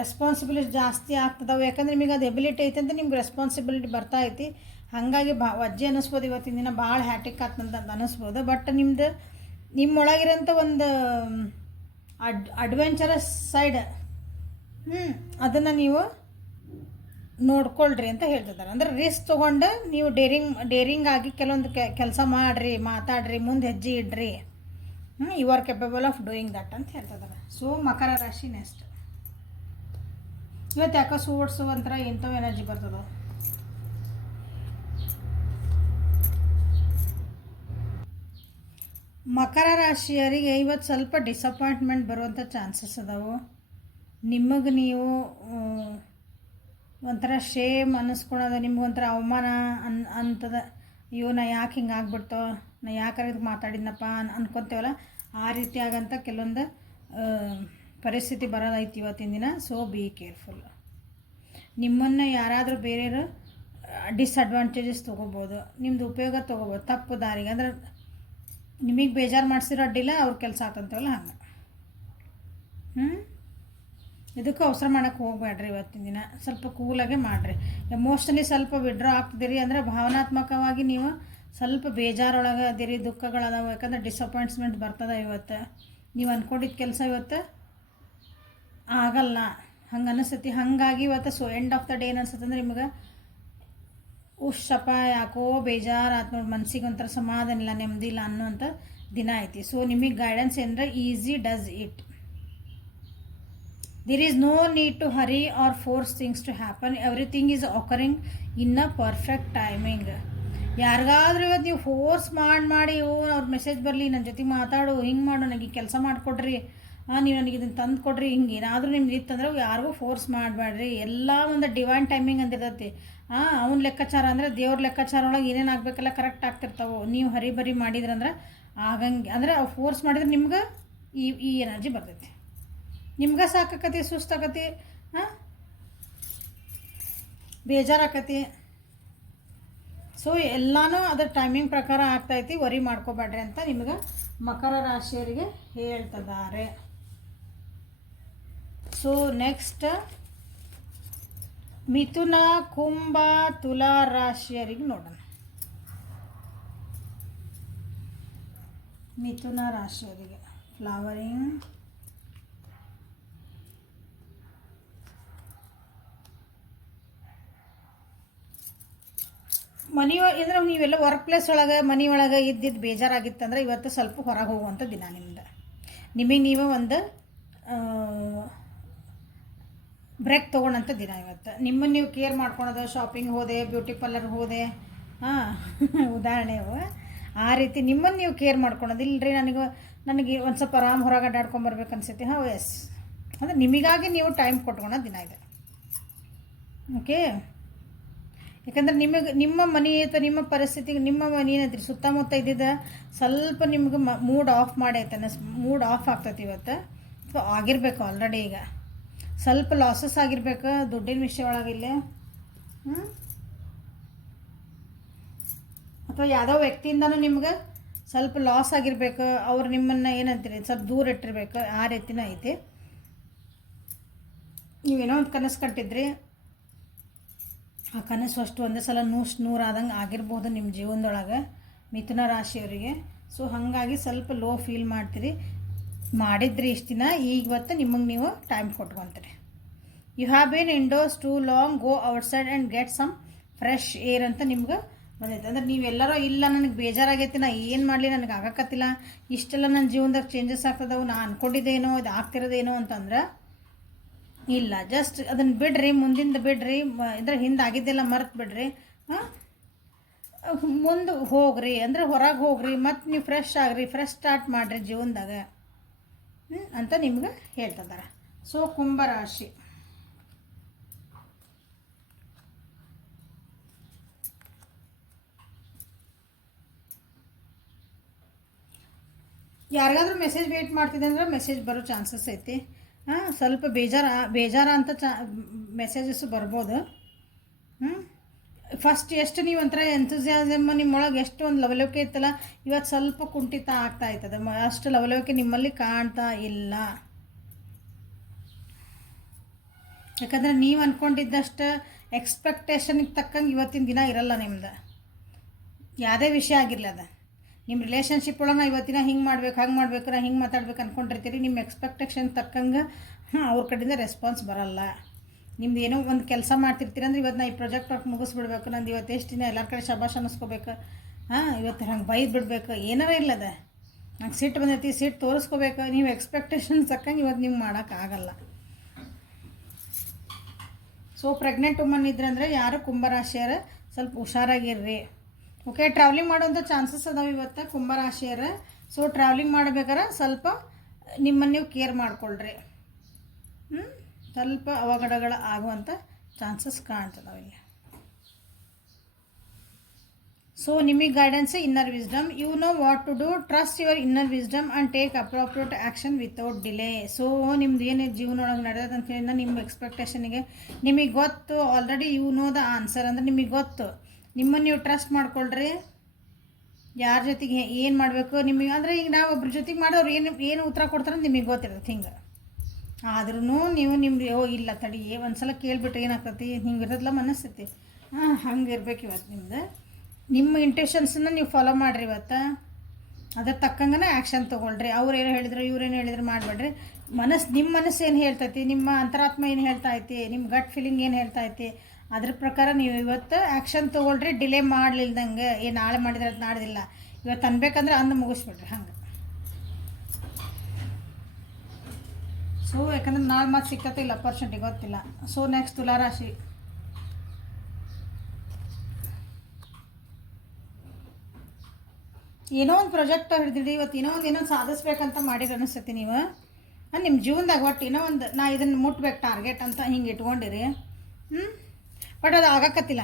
ರೆಸ್ಪಾನ್ಸಿಬಿಲಿಟಿ ಜಾಸ್ತಿ ಆಗ್ತದವು. ಯಾಕಂದ್ರೆ ನಿಮಗೆ ಅದು ಎಬಿಲಿಟಿ ಐತೆ ಅಂತ ನಿಮ್ಗೆ ರೆಸ್ಪಾನ್ಸಿಬಿಲಿಟಿ ಬರ್ತಾ ಐತಿ. ಹಾಗಾಗಿ ವಜ್ಜೆ ಅನ್ನಿಸ್ಬೋದು ಇವತ್ತಿನ ದಿನ, ಭಾಳ ಹ್ಯಾಟಿಕ್ ಆಗ್ತಂತ ಅನ್ನಿಸ್ಬೋದು. ಬಟ್ ನಿಮ್ಮೊಳಗಿರೋಂಥ ಒಂದು ಅಡ್ವೆಂಚರಸ್ ಸೈಡ್ ಅದನ್ನು ನೀವು ನೋಡ್ಕೊಳ್ರಿ ಅಂತ ಹೇಳ್ತಿದ್ದಾರೆ. ಅಂದರೆ ರಿಸ್ಕ್ ತೊಗೊಂಡು ನೀವು ಡೇರಿಂಗ್ ಆಗಿ ಕೆಲವೊಂದು ಕೆಲಸ ಮಾಡಿರಿ, ಮಾತಾಡ್ರಿ, ಮುಂದೆ ಹೆಜ್ಜೆ ಇಡ್ರಿ. You are capable of doing that ಅಂತ ಹೇಳ್ತಿದ್ದಾರೆ. ಸೊ ಮಕರ ರಾಶಿ ನೆಕ್ಸ್ಟ್. ಇವತ್ತು ಯಾಕೋ ಸೋಡ್ಸು ಒಂಥರ ಎಂಥವು ಎನರ್ಜಿ ಬರ್ತದೋ. ಮಕರ ರಾಶಿಯವರಿಗೆ ಇವತ್ತು ಸ್ವಲ್ಪ ಡಿಸಪಾಯಿಂಟ್ಮೆಂಟ್ ಬರುವಂಥ ಚಾನ್ಸಸ್ ಅದಾವು. ನಿಮಗೆ ನೀವು ಒಂಥರ ಶೇಮ್ ಅನ್ನಿಸ್ಕೊಳೋದು, ನಿಮ್ಗೊಂಥರ ಅವಮಾನ ಅಂತದ. ಅಯ್ಯೋ ನಾ ಯಾಕೆ ಹಿಂಗೆ ಆಗ್ಬಿಡ್ತೋ, ನಾ ಯಾಕೆ ಇದು ಮಾತಾಡಿದ್ನಪ್ಪ ಅನ್ಕೊತೇವಲ್ಲ, ಆ ರೀತಿಯಾಗಂಥ ಕೆಲವೊಂದು ಪರಿಸ್ಥಿತಿ ಬರೋದೈತಿ ಇವತ್ತಿನ ದಿನ. So be careful. ನಿಮ್ಮನ್ನು ಯಾರಾದರೂ ಬೇರೆಯವರು ಡಿಸ್ಅಡ್ವಾಂಟೇಜಸ್ ತೊಗೋಬೋದು, ನಿಮ್ಮದು ಉಪಯೋಗ ತೊಗೋಬೋದು ತಪ್ಪು ದಾರಿಗೆ. ಅಂದ್ರೆ ನಿಮಗೆ ಬೇಜಾರು ಮಾಡಿಸಿರೋ ಅಡ್ಡಿಲ್ಲ, ಅವ್ರ ಕೆಲಸ ಆಗ್ತಂತವಲ್ಲ ಹಂಗೆ. ಇದಕ್ಕೂ ಅವಸರ ಮಾಡೋಕ್ಕೆ ಹೋಗಬೇಡ್ರಿ. ಇವತ್ತಿನ ದಿನ ಸ್ವಲ್ಪ ಕೂಲಾಗೆ ಮಾಡಿರಿ. ಎಮೋಷ್ನಲಿ ಸ್ವಲ್ಪ ವಿಡ್ರಾ ಆಗ್ತಿದ್ದೀರಿ ಅಂದರೆ ಭಾವನಾತ್ಮಕವಾಗಿ ನೀವು ಸ್ವಲ್ಪ ಬೇಜಾರೊಳಗೆ ಅದಿರಿ, ದುಃಖಗಳದಾವೆ. ಯಾಕಂದ್ರೆ ಡಿಸಪಾಯಿಂಟ್ಸ್ಮೆಂಟ್ ಬರ್ತದೆ ಇವತ್ತು. ನೀವು ಅಂದ್ಕೊಂಡಿದ್ದ ಕೆಲಸ ಇವತ್ತು ಆಗಲ್ಲ ಹಂಗೆ ಅನಿಸ್ತೈತಿ. ಹಾಗಾಗಿ ಇವತ್ತು ಎಂಡ್ ಆಫ್ ದ ಡೇ ಏನು ಅನ್ಸುತ್ತೆ ಅಂದರೆ ನಿಮ್ಗೆ ಉಶ್ಶಪ್ಪ ಯಾಕೋ ಬೇಜಾರು ಆಯ್ತು ನೋಡಿ, ಮನ್ಸಿಗೆ ಒಂಥರ ಸಮಾಧಾನ ಇಲ್ಲ, ನೆಮ್ಮದಿ ಇಲ್ಲ ಅನ್ನೋಂಥ ದಿನ ಐತಿ. ಸೊ ನಿಮಗೆ ಗೈಡೆನ್ಸ್ ಏನರ easy does it. There is no need to hurry or force things to happen. Everything is occurring in a perfect timing. ಯಾರಿಗಾದ್ರೂ ಇವತ್ತು ನೀವು ಫೋರ್ಸ್ ಮಾಡಿ ಅವ್ರ ಮೆಸೇಜ್ ಬರಲಿ, ನನ್ನ ಜೊತೆ ಮಾತಾಡು, ಹಿಂಗೆ ಮಾಡು, ನನಗೆ ಕೆಲಸ ಮಾಡಿಕೊಡ್ರಿ, ನೀವು ನನಗೆ ಇದನ್ನು ತಂದು ಕೊಡ್ರಿ, ಹಿಂಗೆ ಏನಾದರೂ ನಿಮ್ಗೆ ಇತ್ತಂದ್ರೆ ಯಾರಿಗೂ ಫೋರ್ಸ್ ಮಾಡಬೇಡ್ರಿ. ಎಲ್ಲ ಒಂದು ಡಿವೈನ್ ಟೈಮಿಂಗ್ ಅಂದಿರ್ತೈತಿ. ಅವ್ನ ಲೆಕ್ಕಾಚಾರ ಅಂದರೆ ದೇವ್ರ ಲೆಕ್ಕಾಚಾರ ಒಳಗೆ ಏನೇನು ಆಗಬೇಕೆಲ್ಲ ಕರೆಕ್ಟ್ ಆಗ್ತಿರ್ತಾವೆ. ನೀವು ಹರಿಬರಿ ಮಾಡಿದ್ರಂದ್ರೆ ಆಗಂಗೆ, ಅಂದರೆ ಫೋರ್ಸ್ ಮಾಡಿದ್ರೆ ನಿಮ್ಗೆ ಈ ಎನರ್ಜಿ ಬರ್ತೈತಿ. ನಿಮ್ಗೆ ಸಾಕಾಕತಿ, ಸುಸ್ತಾಕತಿ, ಬೇಜಾರಾಕತಿ. ಸೊ ಎಲ್ಲನೂ ಅದರ ಟೈಮಿಂಗ್ ಪ್ರಕಾರ ಆಗ್ತೈತಿ. ವರಿ ಮಾಡ್ಕೋಬೇಡ್ರಿ ಅಂತ ನಿಮ್ಗೆ ಮಕರ ರಾಶಿಯವರಿಗೆ ಹೇಳ್ತಿದ್ದಾರೆ. ಸೊ ನೆಕ್ಸ್ಟ್ ಮಿಥುನ, ಕುಂಭ, ತುಲಾ ರಾಶಿಯವರಿಗೆ ನೋಡೋಣ. ಮಿಥುನ ರಾಶಿಯವರಿಗೆ ಫ್ಲವರಿಂಗ್, ಮನೆ ಅಂದ್ರೆ ನೀವೆಲ್ಲ ವರ್ಕ್ ಪ್ಲೇಸ್ ಒಳಗೆ ಮನೆ ಒಳಗೆ ಇದ್ದಿದ್ದು ಬೇಜಾರಾಗಿತ್ತಂದ್ರೆ ಇವತ್ತು ಸ್ವಲ್ಪ ಹೊರಗೆ ಹೋಗುವಂಥ ದಿನ ನಿಮ್ದು. ನಿಮಗೆ ನೀವೇ ಒಂದು ಬ್ರೇಕ್ ತೊಗೊಳ್ಳೋಂಥ ದಿನ ಇವತ್ತು. ನಿಮ್ಮನ್ನು ನೀವು ಕೇರ್ ಮಾಡ್ಕೊಳೋದು, ಶಾಪಿಂಗ್ ಹೋದೆ, ಬ್ಯೂಟಿ ಪಾರ್ಲರ್ ಹೋದೆ, ಉದಾಹರಣೆ ಆ ರೀತಿ ನಿಮ್ಮನ್ನು ನೀವು ಕೇರ್ ಮಾಡ್ಕೊಳೋದು. ಇಲ್ಲರಿ ನನಗೆ ಒಂದು ಸ್ವಲ್ಪ ಆರಾಮ್ ಹೊರಗೆ ಅಡ್ಡಾಡ್ಕೊಂಬರ್ಬೇಕು ಅನ್ಸೈತಿ. ಎಸ್, ಅಂದರೆ ನಿಮಗಾಗಿ ನೀವು ಟೈಮ್ ಕೊಟ್ಕೊಳೋ ದಿನ ಇದೆ. ಓಕೆ, ಯಾಕಂದ್ರೆ ನಿಮ್ಮ ಮನೆ ಅಥವಾ ನಿಮ್ಮ ಪರಿಸ್ಥಿತಿಗೆ ನಿಮ್ಮ ಮನೆ ಏನೈತ್ರಿ ಸುತ್ತಮುತ್ತ ಇದ್ದಿದ್ದ ಸ್ವಲ್ಪ ನಿಮ್ಗೆ ಮೂಡ್ ಆಫ್ ಮಾಡೈತೆ, ಮೂಡ್ ಆಫ್ ಆಗ್ತೈತಿ ಇವತ್ತು. ಅಥವಾ ಆಗಿರ್ಬೇಕು ಆಲ್ರೆಡಿ. ಈಗ ಸ್ವಲ್ಪ ಲಾಸಸ್ ಆಗಿರ್ಬೇಕು ದುಡ್ಡಿನ ವಿಷಯ ಒಳಗಿಲ್ಲೇ, ಅಥವಾ ಯಾವುದೋ ವ್ಯಕ್ತಿಯಿಂದನೂ ನಿಮ್ಗೆ ಸ್ವಲ್ಪ ಲಾಸ್ ಆಗಿರ್ಬೇಕು. ಅವ್ರು ನಿಮ್ಮನ್ನು ಏನಂತೀರಿ ಸ್ವಲ್ಪ ದೂರ ಇಟ್ಟಿರ್ಬೇಕು, ಆ ರೀತಿನೂ ಐತಿ. ನೀವೇನೋ ಒಂದು ಕನಸು ಕಟ್ಟಿದ್ರಿ, ಆ ಕನಸು ಅಷ್ಟು ಒಂದೇ ಸಲ ನೂರಾದಂಗೆ ಆಗಿರ್ಬೋದು ನಿಮ್ಮ ಜೀವನದೊಳಗೆ ಮಿಥುನ ರಾಶಿಯವರಿಗೆ. ಸೊ ಹಾಗಾಗಿ ಸ್ವಲ್ಪ ಲೋ ಫೀಲ್ ಮಾಡ್ತೀರಿ, ಮಾಡಿದ್ರಿ ಇಷ್ಟು ದಿನ. ಇವತ್ತು ನಿಮಗೆ ನೀವು ಟೈಮ್ ಕೊಟ್ಕೊತೀರಿ. You have been indoors too long, go outside and get some fresh air ಅಂತ ನಿಮ್ಗೆ ಬಂದೈತೆ. ಅಂದ್ರೆ ನೀವೆಲ್ಲರೂ ಇಲ್ಲ ನನಗೆ ಬೇಜಾರಾಗೈತಿ, ನಾ ಏನು ಮಾಡಲಿ, ನನಗೆ ಆಗಕತ್ತಿಲ್ಲ, ಇಷ್ಟೆಲ್ಲ ನನ್ನ ಜೀವನದಾಗ ಚೇಂಜಸ್ ಆಗ್ತದವು, ನಾ ಅಂದ್ಕೊಂಡಿದ್ದೇನೋ ಇದು ಆಗ್ತಿರೋದೇನೋ ಅಂತಂದ್ರೆ ಇಲ್ಲ. ಜಸ್ಟ್ ಅದನ್ನು ಬಿಡ್ರಿ, ಮುಂದಿಂದ ಬಿಡ್ರಿ, ಇದ್ರ ಹಿಂದೆ ಆಗಿದ್ದೆಲ್ಲ ಮರ್ತು ಬಿಡ್ರಿ. ಮುಂದೆ ಹೋಗ್ರಿ, ಅಂದರೆ ಹೊರಗೆ ಹೋಗ್ರಿ, ಮತ್ತು ನೀವು ಫ್ರೆಶ್ ಆಗ್ರಿ, ಫ್ರೆಶ್ ಸ್ಟಾರ್ಟ್ ಮಾಡಿರಿ ಜೀವನದಾಗ ಅಂತ ನಿಮ್ಗೆ ಹೇಳ್ತಿದ್ದಾರೆ. ಸೊ ಕುಂಭರಾಶಿ, ಯಾರಿಗಾದ್ರೂ ಮೆಸೇಜ್ ವೇಟ್ ಮಾಡ್ತಿದ್ದೆ ಅಂದ್ರೆ ಮೆಸೇಜ್ ಬರೋ ಚಾನ್ಸಸ್ ಐತಿ. ಸ್ವಲ್ಪ ಬೇಜಾರ ಅಂತ ಮೆಸೇಜಸ್ಸು ಬರ್ಬೋದು. ಫಸ್ಟ್ ಎಷ್ಟು ನೀವು ಒಂಥರ ಎಂಥೂಸಿಯಾಸಮ್ ನಿಮ್ಮೊಳಗೆ ಎಷ್ಟು ಒಂದು ಲವಲವಿಕೆ ಇತ್ತಲ್ಲ, ಇವತ್ತು ಸ್ವಲ್ಪ ಕುಂಠಿತ ಆಗ್ತಾ ಇರ್ತದೆ. ಅಷ್ಟು ಲವಲವಿಕೆ ನಿಮ್ಮಲ್ಲಿ ಕಾಣ್ತಾ ಇಲ್ಲ. ಯಾಕಂದರೆ ನೀವು ಅಂದ್ಕೊಂಡಿದ್ದಷ್ಟು ಎಕ್ಸ್ಪೆಕ್ಟೇಷನಿಗೆ ತಕ್ಕಂಗೆ ಇವತ್ತಿನ ದಿನ ಇರಲ್ಲ ನಿಮ್ದು. ಯಾವುದೇ ವಿಷಯ ಆಗಿರಲಿ ಅದು, ನಿಮ್ಮ ರಿಲೇಷನ್ಶಿಪ್ ಒಳಗೆ ಇವತ್ತಿನ ಹಿಂಗೆ ಮಾಡ್ಬೇಕು, ಹಂಗೆ ಮಾಡ್ಬೇಕು, ನಾ ಹಿಂಗೆ ಮಾತಾಡ್ಬೇಕು ಅಂದ್ಕೊಂಡಿರ್ತೀರಿ. ನಿಮ್ಮ ಎಕ್ಸ್ಪೆಕ್ಟೇಷನ್ ತಕ್ಕಂಗೆ ಅವ್ರ ಕಡೆಯಿಂದ ರೆಸ್ಪಾನ್ಸ್ ಬರಲ್ಲ. ನಿಮ್ದು ಏನೋ ಒಂದು ಕೆಲಸ ಮಾಡ್ತಿರ್ತೀರಿ ಅಂದ್ರೆ ಇವತ್ತು ನಾ ಈ ಪ್ರಾಜೆಕ್ಟ್ ವರ್ಕ್ ಮುಗಿಸ್ಬಿಡ್ಬೇಕು, ನಂದು ಇವತ್ತು ಎಷ್ಟು ದಿನ ಎಲ್ಲರ ಕಡೆ ಶಬಾಷ್ ಅನ್ನಿಸ್ಕೋಬೇಕು, ಇವತ್ತು ಹಂಗೆ ಬೈದು ಬಿಡ್ಬೇಕು, ಏನಾರ ಇಲ್ಲದ ನಂಗೆ ಸಿಟ್ಟು ಬಂದೈತಿ, ಸಿಟ್ಟು ತೋರಿಸ್ಕೋಬೇಕು. ನೀವು ಎಕ್ಸ್ಪೆಕ್ಟೇಷನ್ ತಕ್ಕಂಗೆ ಇವತ್ತು ನೀವು ಮಾಡೋಕ್ಕಾಗಲ್ಲ. ಸೊ ಪ್ರೆಗ್ನೆಂಟ್ ವುಮನ್ ಇದ್ರಂದರೆ ಯಾರು ಕುಂಭರಾಶಿಯರ ಸ್ವಲ್ಪ ಹುಷಾರಾಗಿರ್ರಿ. ಓಕೆ, ಟ್ರಾವೆಲಿಂಗ್ ಮಾಡೋಂಥ ಚಾನ್ಸಸ್ ಅದಾವೆ ಇವತ್ತು ಕುಂಭರಾಶಿಯರ. ಸೊ ಟ್ರಾವೆಲಿಂಗ್ ಮಾಡಬೇಕಾದ್ರೆ ಸ್ವಲ್ಪ ನಿಮ್ಮನ್ನು ನೀವು ಕೇರ್ ಮಾಡಿಕೊಳ್ಳ್ರಿ. ಸ್ವಲ್ಪ ಅವಘಡಗಳು ಆಗುವಂಥ ಚಾನ್ಸಸ್ ಕಾಣ್ತದಾವೆ ಇಲ್ಲಿ. ಸೊ ನಿಮಗೆ guidance inner wisdom, you know what to do, trust your inner wisdom and take appropriate action without delay. So ನಿಮ್ದು ಏನು ಜೀವನ ಒಳಗೆ ನಡೆಯೋದು ಅಂತ ಹೇಳಿದ ನಿಮ್ಮ ಎಕ್ಸ್ಪೆಕ್ಟೇಷನಿಗೆ ನಿಮಗೆ ಗೊತ್ತು, already you know the answer, ಅಂದ್ರೆ ನಿಮಗೆ ಗೊತ್ತು. ನಿಮ್ಮನ್ನು ನೀವು ಟ್ರಸ್ಟ್ ಮಾಡ್ಕೊಳ್ರಿ. ಯಾರ ಜೊತೆಗೆ ಏನು ಮಾಡಬೇಕು ನಿಮಗೆ, ಅಂದರೆ ಈಗ ನಾವು ಒಬ್ರ ಜೊತೆಗೆ ಮಾಡೋರು ಏನು ಉತ್ತರ ಕೊಡ್ತಾರೆ ನಿಮಗೆ ಗೊತ್ತಿರ್ತೈತೆ. ಹಿಂಗೆ ಆದ್ರೂ ನೀವು ನಿಮ್ದು ಇಲ್ಲ ತಡಿ ಒಂದು ಸಲ ಕೇಳಿಬಿಟ್ರೆ ಏನಾಗ್ತೈತಿ, ಹಿಂಗೆ ಇರೋದಿಲ್ಲ ಮನಸ್ಥಿತಿ. ಹಂಗೆ ಇರ್ಬೇಕು ಇವತ್ತು ನಿಮ್ದು. ನಿಮ್ಮ ಇಂಟೆನ್ಷನ್ಸನ್ನ ನೀವು ಫಾಲೋ ಮಾಡಿರಿ ಇವತ್ತು. ಅದ್ರ ತಕ್ಕಂಗೆ ಆ್ಯಕ್ಷನ್ ತೊಗೊಳ್ರಿ. ಅವ್ರೇನು ಹೇಳಿದ್ರು ಇವ್ರೇನು ಹೇಳಿದ್ರು ಮಾಡಬೇಡ್ರಿ. ನಿಮ್ಮ ಮನಸ್ಸು ಏನು ಹೇಳ್ತೈತಿ, ನಿಮ್ಮ ಅಂತರಾತ್ಮ ಏನು ಹೇಳ್ತಾ ಐತಿ, ನಿಮ್ಮ ಗಟ್ ಫೀಲಿಂಗ್ ಏನು ಹೇಳ್ತಾ ಐತಿ, ಅದ್ರ ಪ್ರಕಾರ ನೀವು ಇವತ್ತು ಆ್ಯಕ್ಷನ್ ತೊಗೊಳ್ರಿ. ಡಿಲೇ ಮಾಡಲಿಲ್ದಂಗೆ ನಾಳೆ ಮಾಡಿದ್ರೆ ಅದು ನಾಡ್ದಿಲ್ಲ, ಇವತ್ತು ಅನ್ಬೇಕಂದ್ರೆ ಅಂದು ಮುಗಿಸ್ಬಿಡ್ರಿ ಹಂಗೆ. ಸೊ ಯಾಕಂದ್ರೆ ನಾಳೆ ಮತ್ತೆ ಸಿಕ್ಕತ್ತೆ ಇಲ್ಲ ಅಪರ್ಚುನಿಟಿ ಗೊತ್ತಿಲ್ಲ. ಸೊ ನೆಕ್ಸ್ಟ್ ತುಲಾರಾಶಿ. ಏನೋ ಒಂದು ಪ್ರಾಜೆಕ್ಟ್ ಹಿಡಿದಿಡಿ ಇವತ್ತು, ಏನೋ ಸಾಧಿಸ್ಬೇಕಂತ ಮಾಡಿರಿ ಅನಿಸ್ತೈತಿ ನೀವು ನಿಮ್ಮ ಜೀವನದಾಗ. ಒಟ್ಟು ಏನೋ ಒಂದು ನಾ ಇದನ್ನು ಮುಟ್ಬೇಕು ಟಾರ್ಗೆಟ್ ಅಂತ ಹಿಂಗೆ ಇಟ್ಕೊಂಡಿರಿ. ಬಟ್ ಅದು ಆಗಕತ್ತಿಲ್ಲ.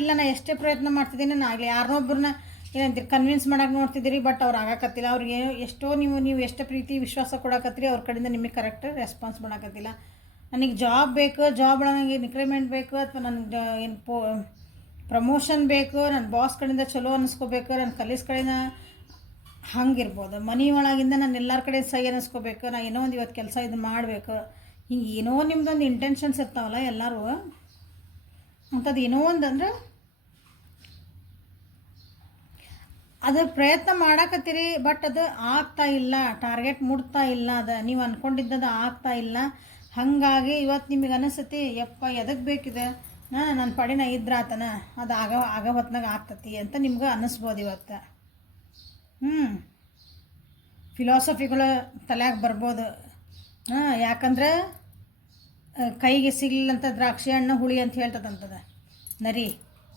ಇಲ್ಲ ನಾ ಎಷ್ಟೇ ಪ್ರಯತ್ನ ಮಾಡ್ತಿದ್ದೀನಿ, ನಾ ಆಗಲಿ ಯಾರನ್ನೊಬ್ಬರನ್ನ ಏನಂತೀರಿ ಕನ್ವಿನ್ಸ್ ಮಾಡೋಕೆ ನೋಡ್ತಿದ್ದೀರಿ, ಬಟ್ ಅವ್ರು ಆಗಕತ್ತಿಲ್ಲ. ಅವ್ರಿಗೆ ಎಷ್ಟೋ ನೀವು ಎಷ್ಟು ಪ್ರೀತಿ ವಿಶ್ವಾಸ ಕೊಡಕತ್ತೀರಿ, ಅವ್ರ ಕಡೆಯಿಂದ ನಿಮಗೆ ಕರೆಕ್ಟ್ ರೆಸ್ಪಾನ್ಸ್ ಮಾಡಕತ್ತಿಲ್ಲ. ನನಗೆ ಜಾಬ್ ಬೇಕು, ಜಾಬ್ ಒಳಗೆ ನನಗೆ ಇನ್ಕ್ರಿಮೆಂಟ್ ಬೇಕು, ಅಥವಾ ನನಗೆ ಏನು ಪ್ರಮೋಷನ್ ಬೇಕು, ನನ್ನ ಬಾಸ್ ಕಡೆಯಿಂದ ಚಲೋ ಅನ್ನಿಸ್ಕೋಬೇಕು, ನನ್ನ ಕಲೀಸ್ ಕಡೆಯಿಂದ ಹಂಗಿರ್ಬೋದು. ಮನೆ ಒಳಗಿಂದ ನಾನು ಎಲ್ಲರ ಕಡೆ ಸಹಿ ಅನ್ನಿಸ್ಕೋಬೇಕು, ನಾ ಏನೋ ಒಂದು ಇವತ್ತು ಕೆಲಸ ಇದು ಮಾಡಬೇಕು, ಹಿಂಗೆ ಏನೋ ನಿಮ್ದೊಂದು ಇಂಟೆನ್ಷನ್ಸ್ ಇರ್ತಾವಲ್ಲ ಎಲ್ಲರೂ ಅಂಥದ್ದು. ಏನೋ ಒಂದು ಅಂದ್ರೆ ಅದು ಪ್ರಯತ್ನ ಮಾಡಕತ್ತೀರಿ, ಬಟ್ ಅದು ಆಗ್ತಾ ಇಲ್ಲ, ಟಾರ್ಗೆಟ್ ಮುಟ್ತಾ ಇಲ್ಲ, ಅದು ನೀವು ಅಂದ್ಕೊಂಡಿದ್ದದು ಆಗ್ತಾ ಇಲ್ಲ. ಹಾಗಾಗಿ ಇವತ್ತು ನಿಮಗೆ ಅನಿಸ್ತತಿ ಯಪ್ಪ ಎದಕ್ಕೆ ಬೇಕಿದೆ, ನನ್ನ ಪಡಿನ ಇದ್ರಾತನ ಅದು ಆಗ ಹೊತ್ನಾಗ ಆಗ್ತತಿ ಅಂತ ನಿಮ್ಗೆ ಅನ್ನಿಸ್ಬೋದು ಇವತ್ತು. ಫಿಲಾಸಫಿಗಳು ತಲೆಯಾಗ ಬರ್ಬೋದು. ಯಾಕಂದ್ರೆ ಕೈಗೆ ಸಿಗ್ಲಿಲ್ಲಂತ ದ್ರಾಕ್ಷಿ ಹಣ್ಣು ಹುಳಿ ಅಂತ ಹೇಳ್ತದಂತದ ನರಿ,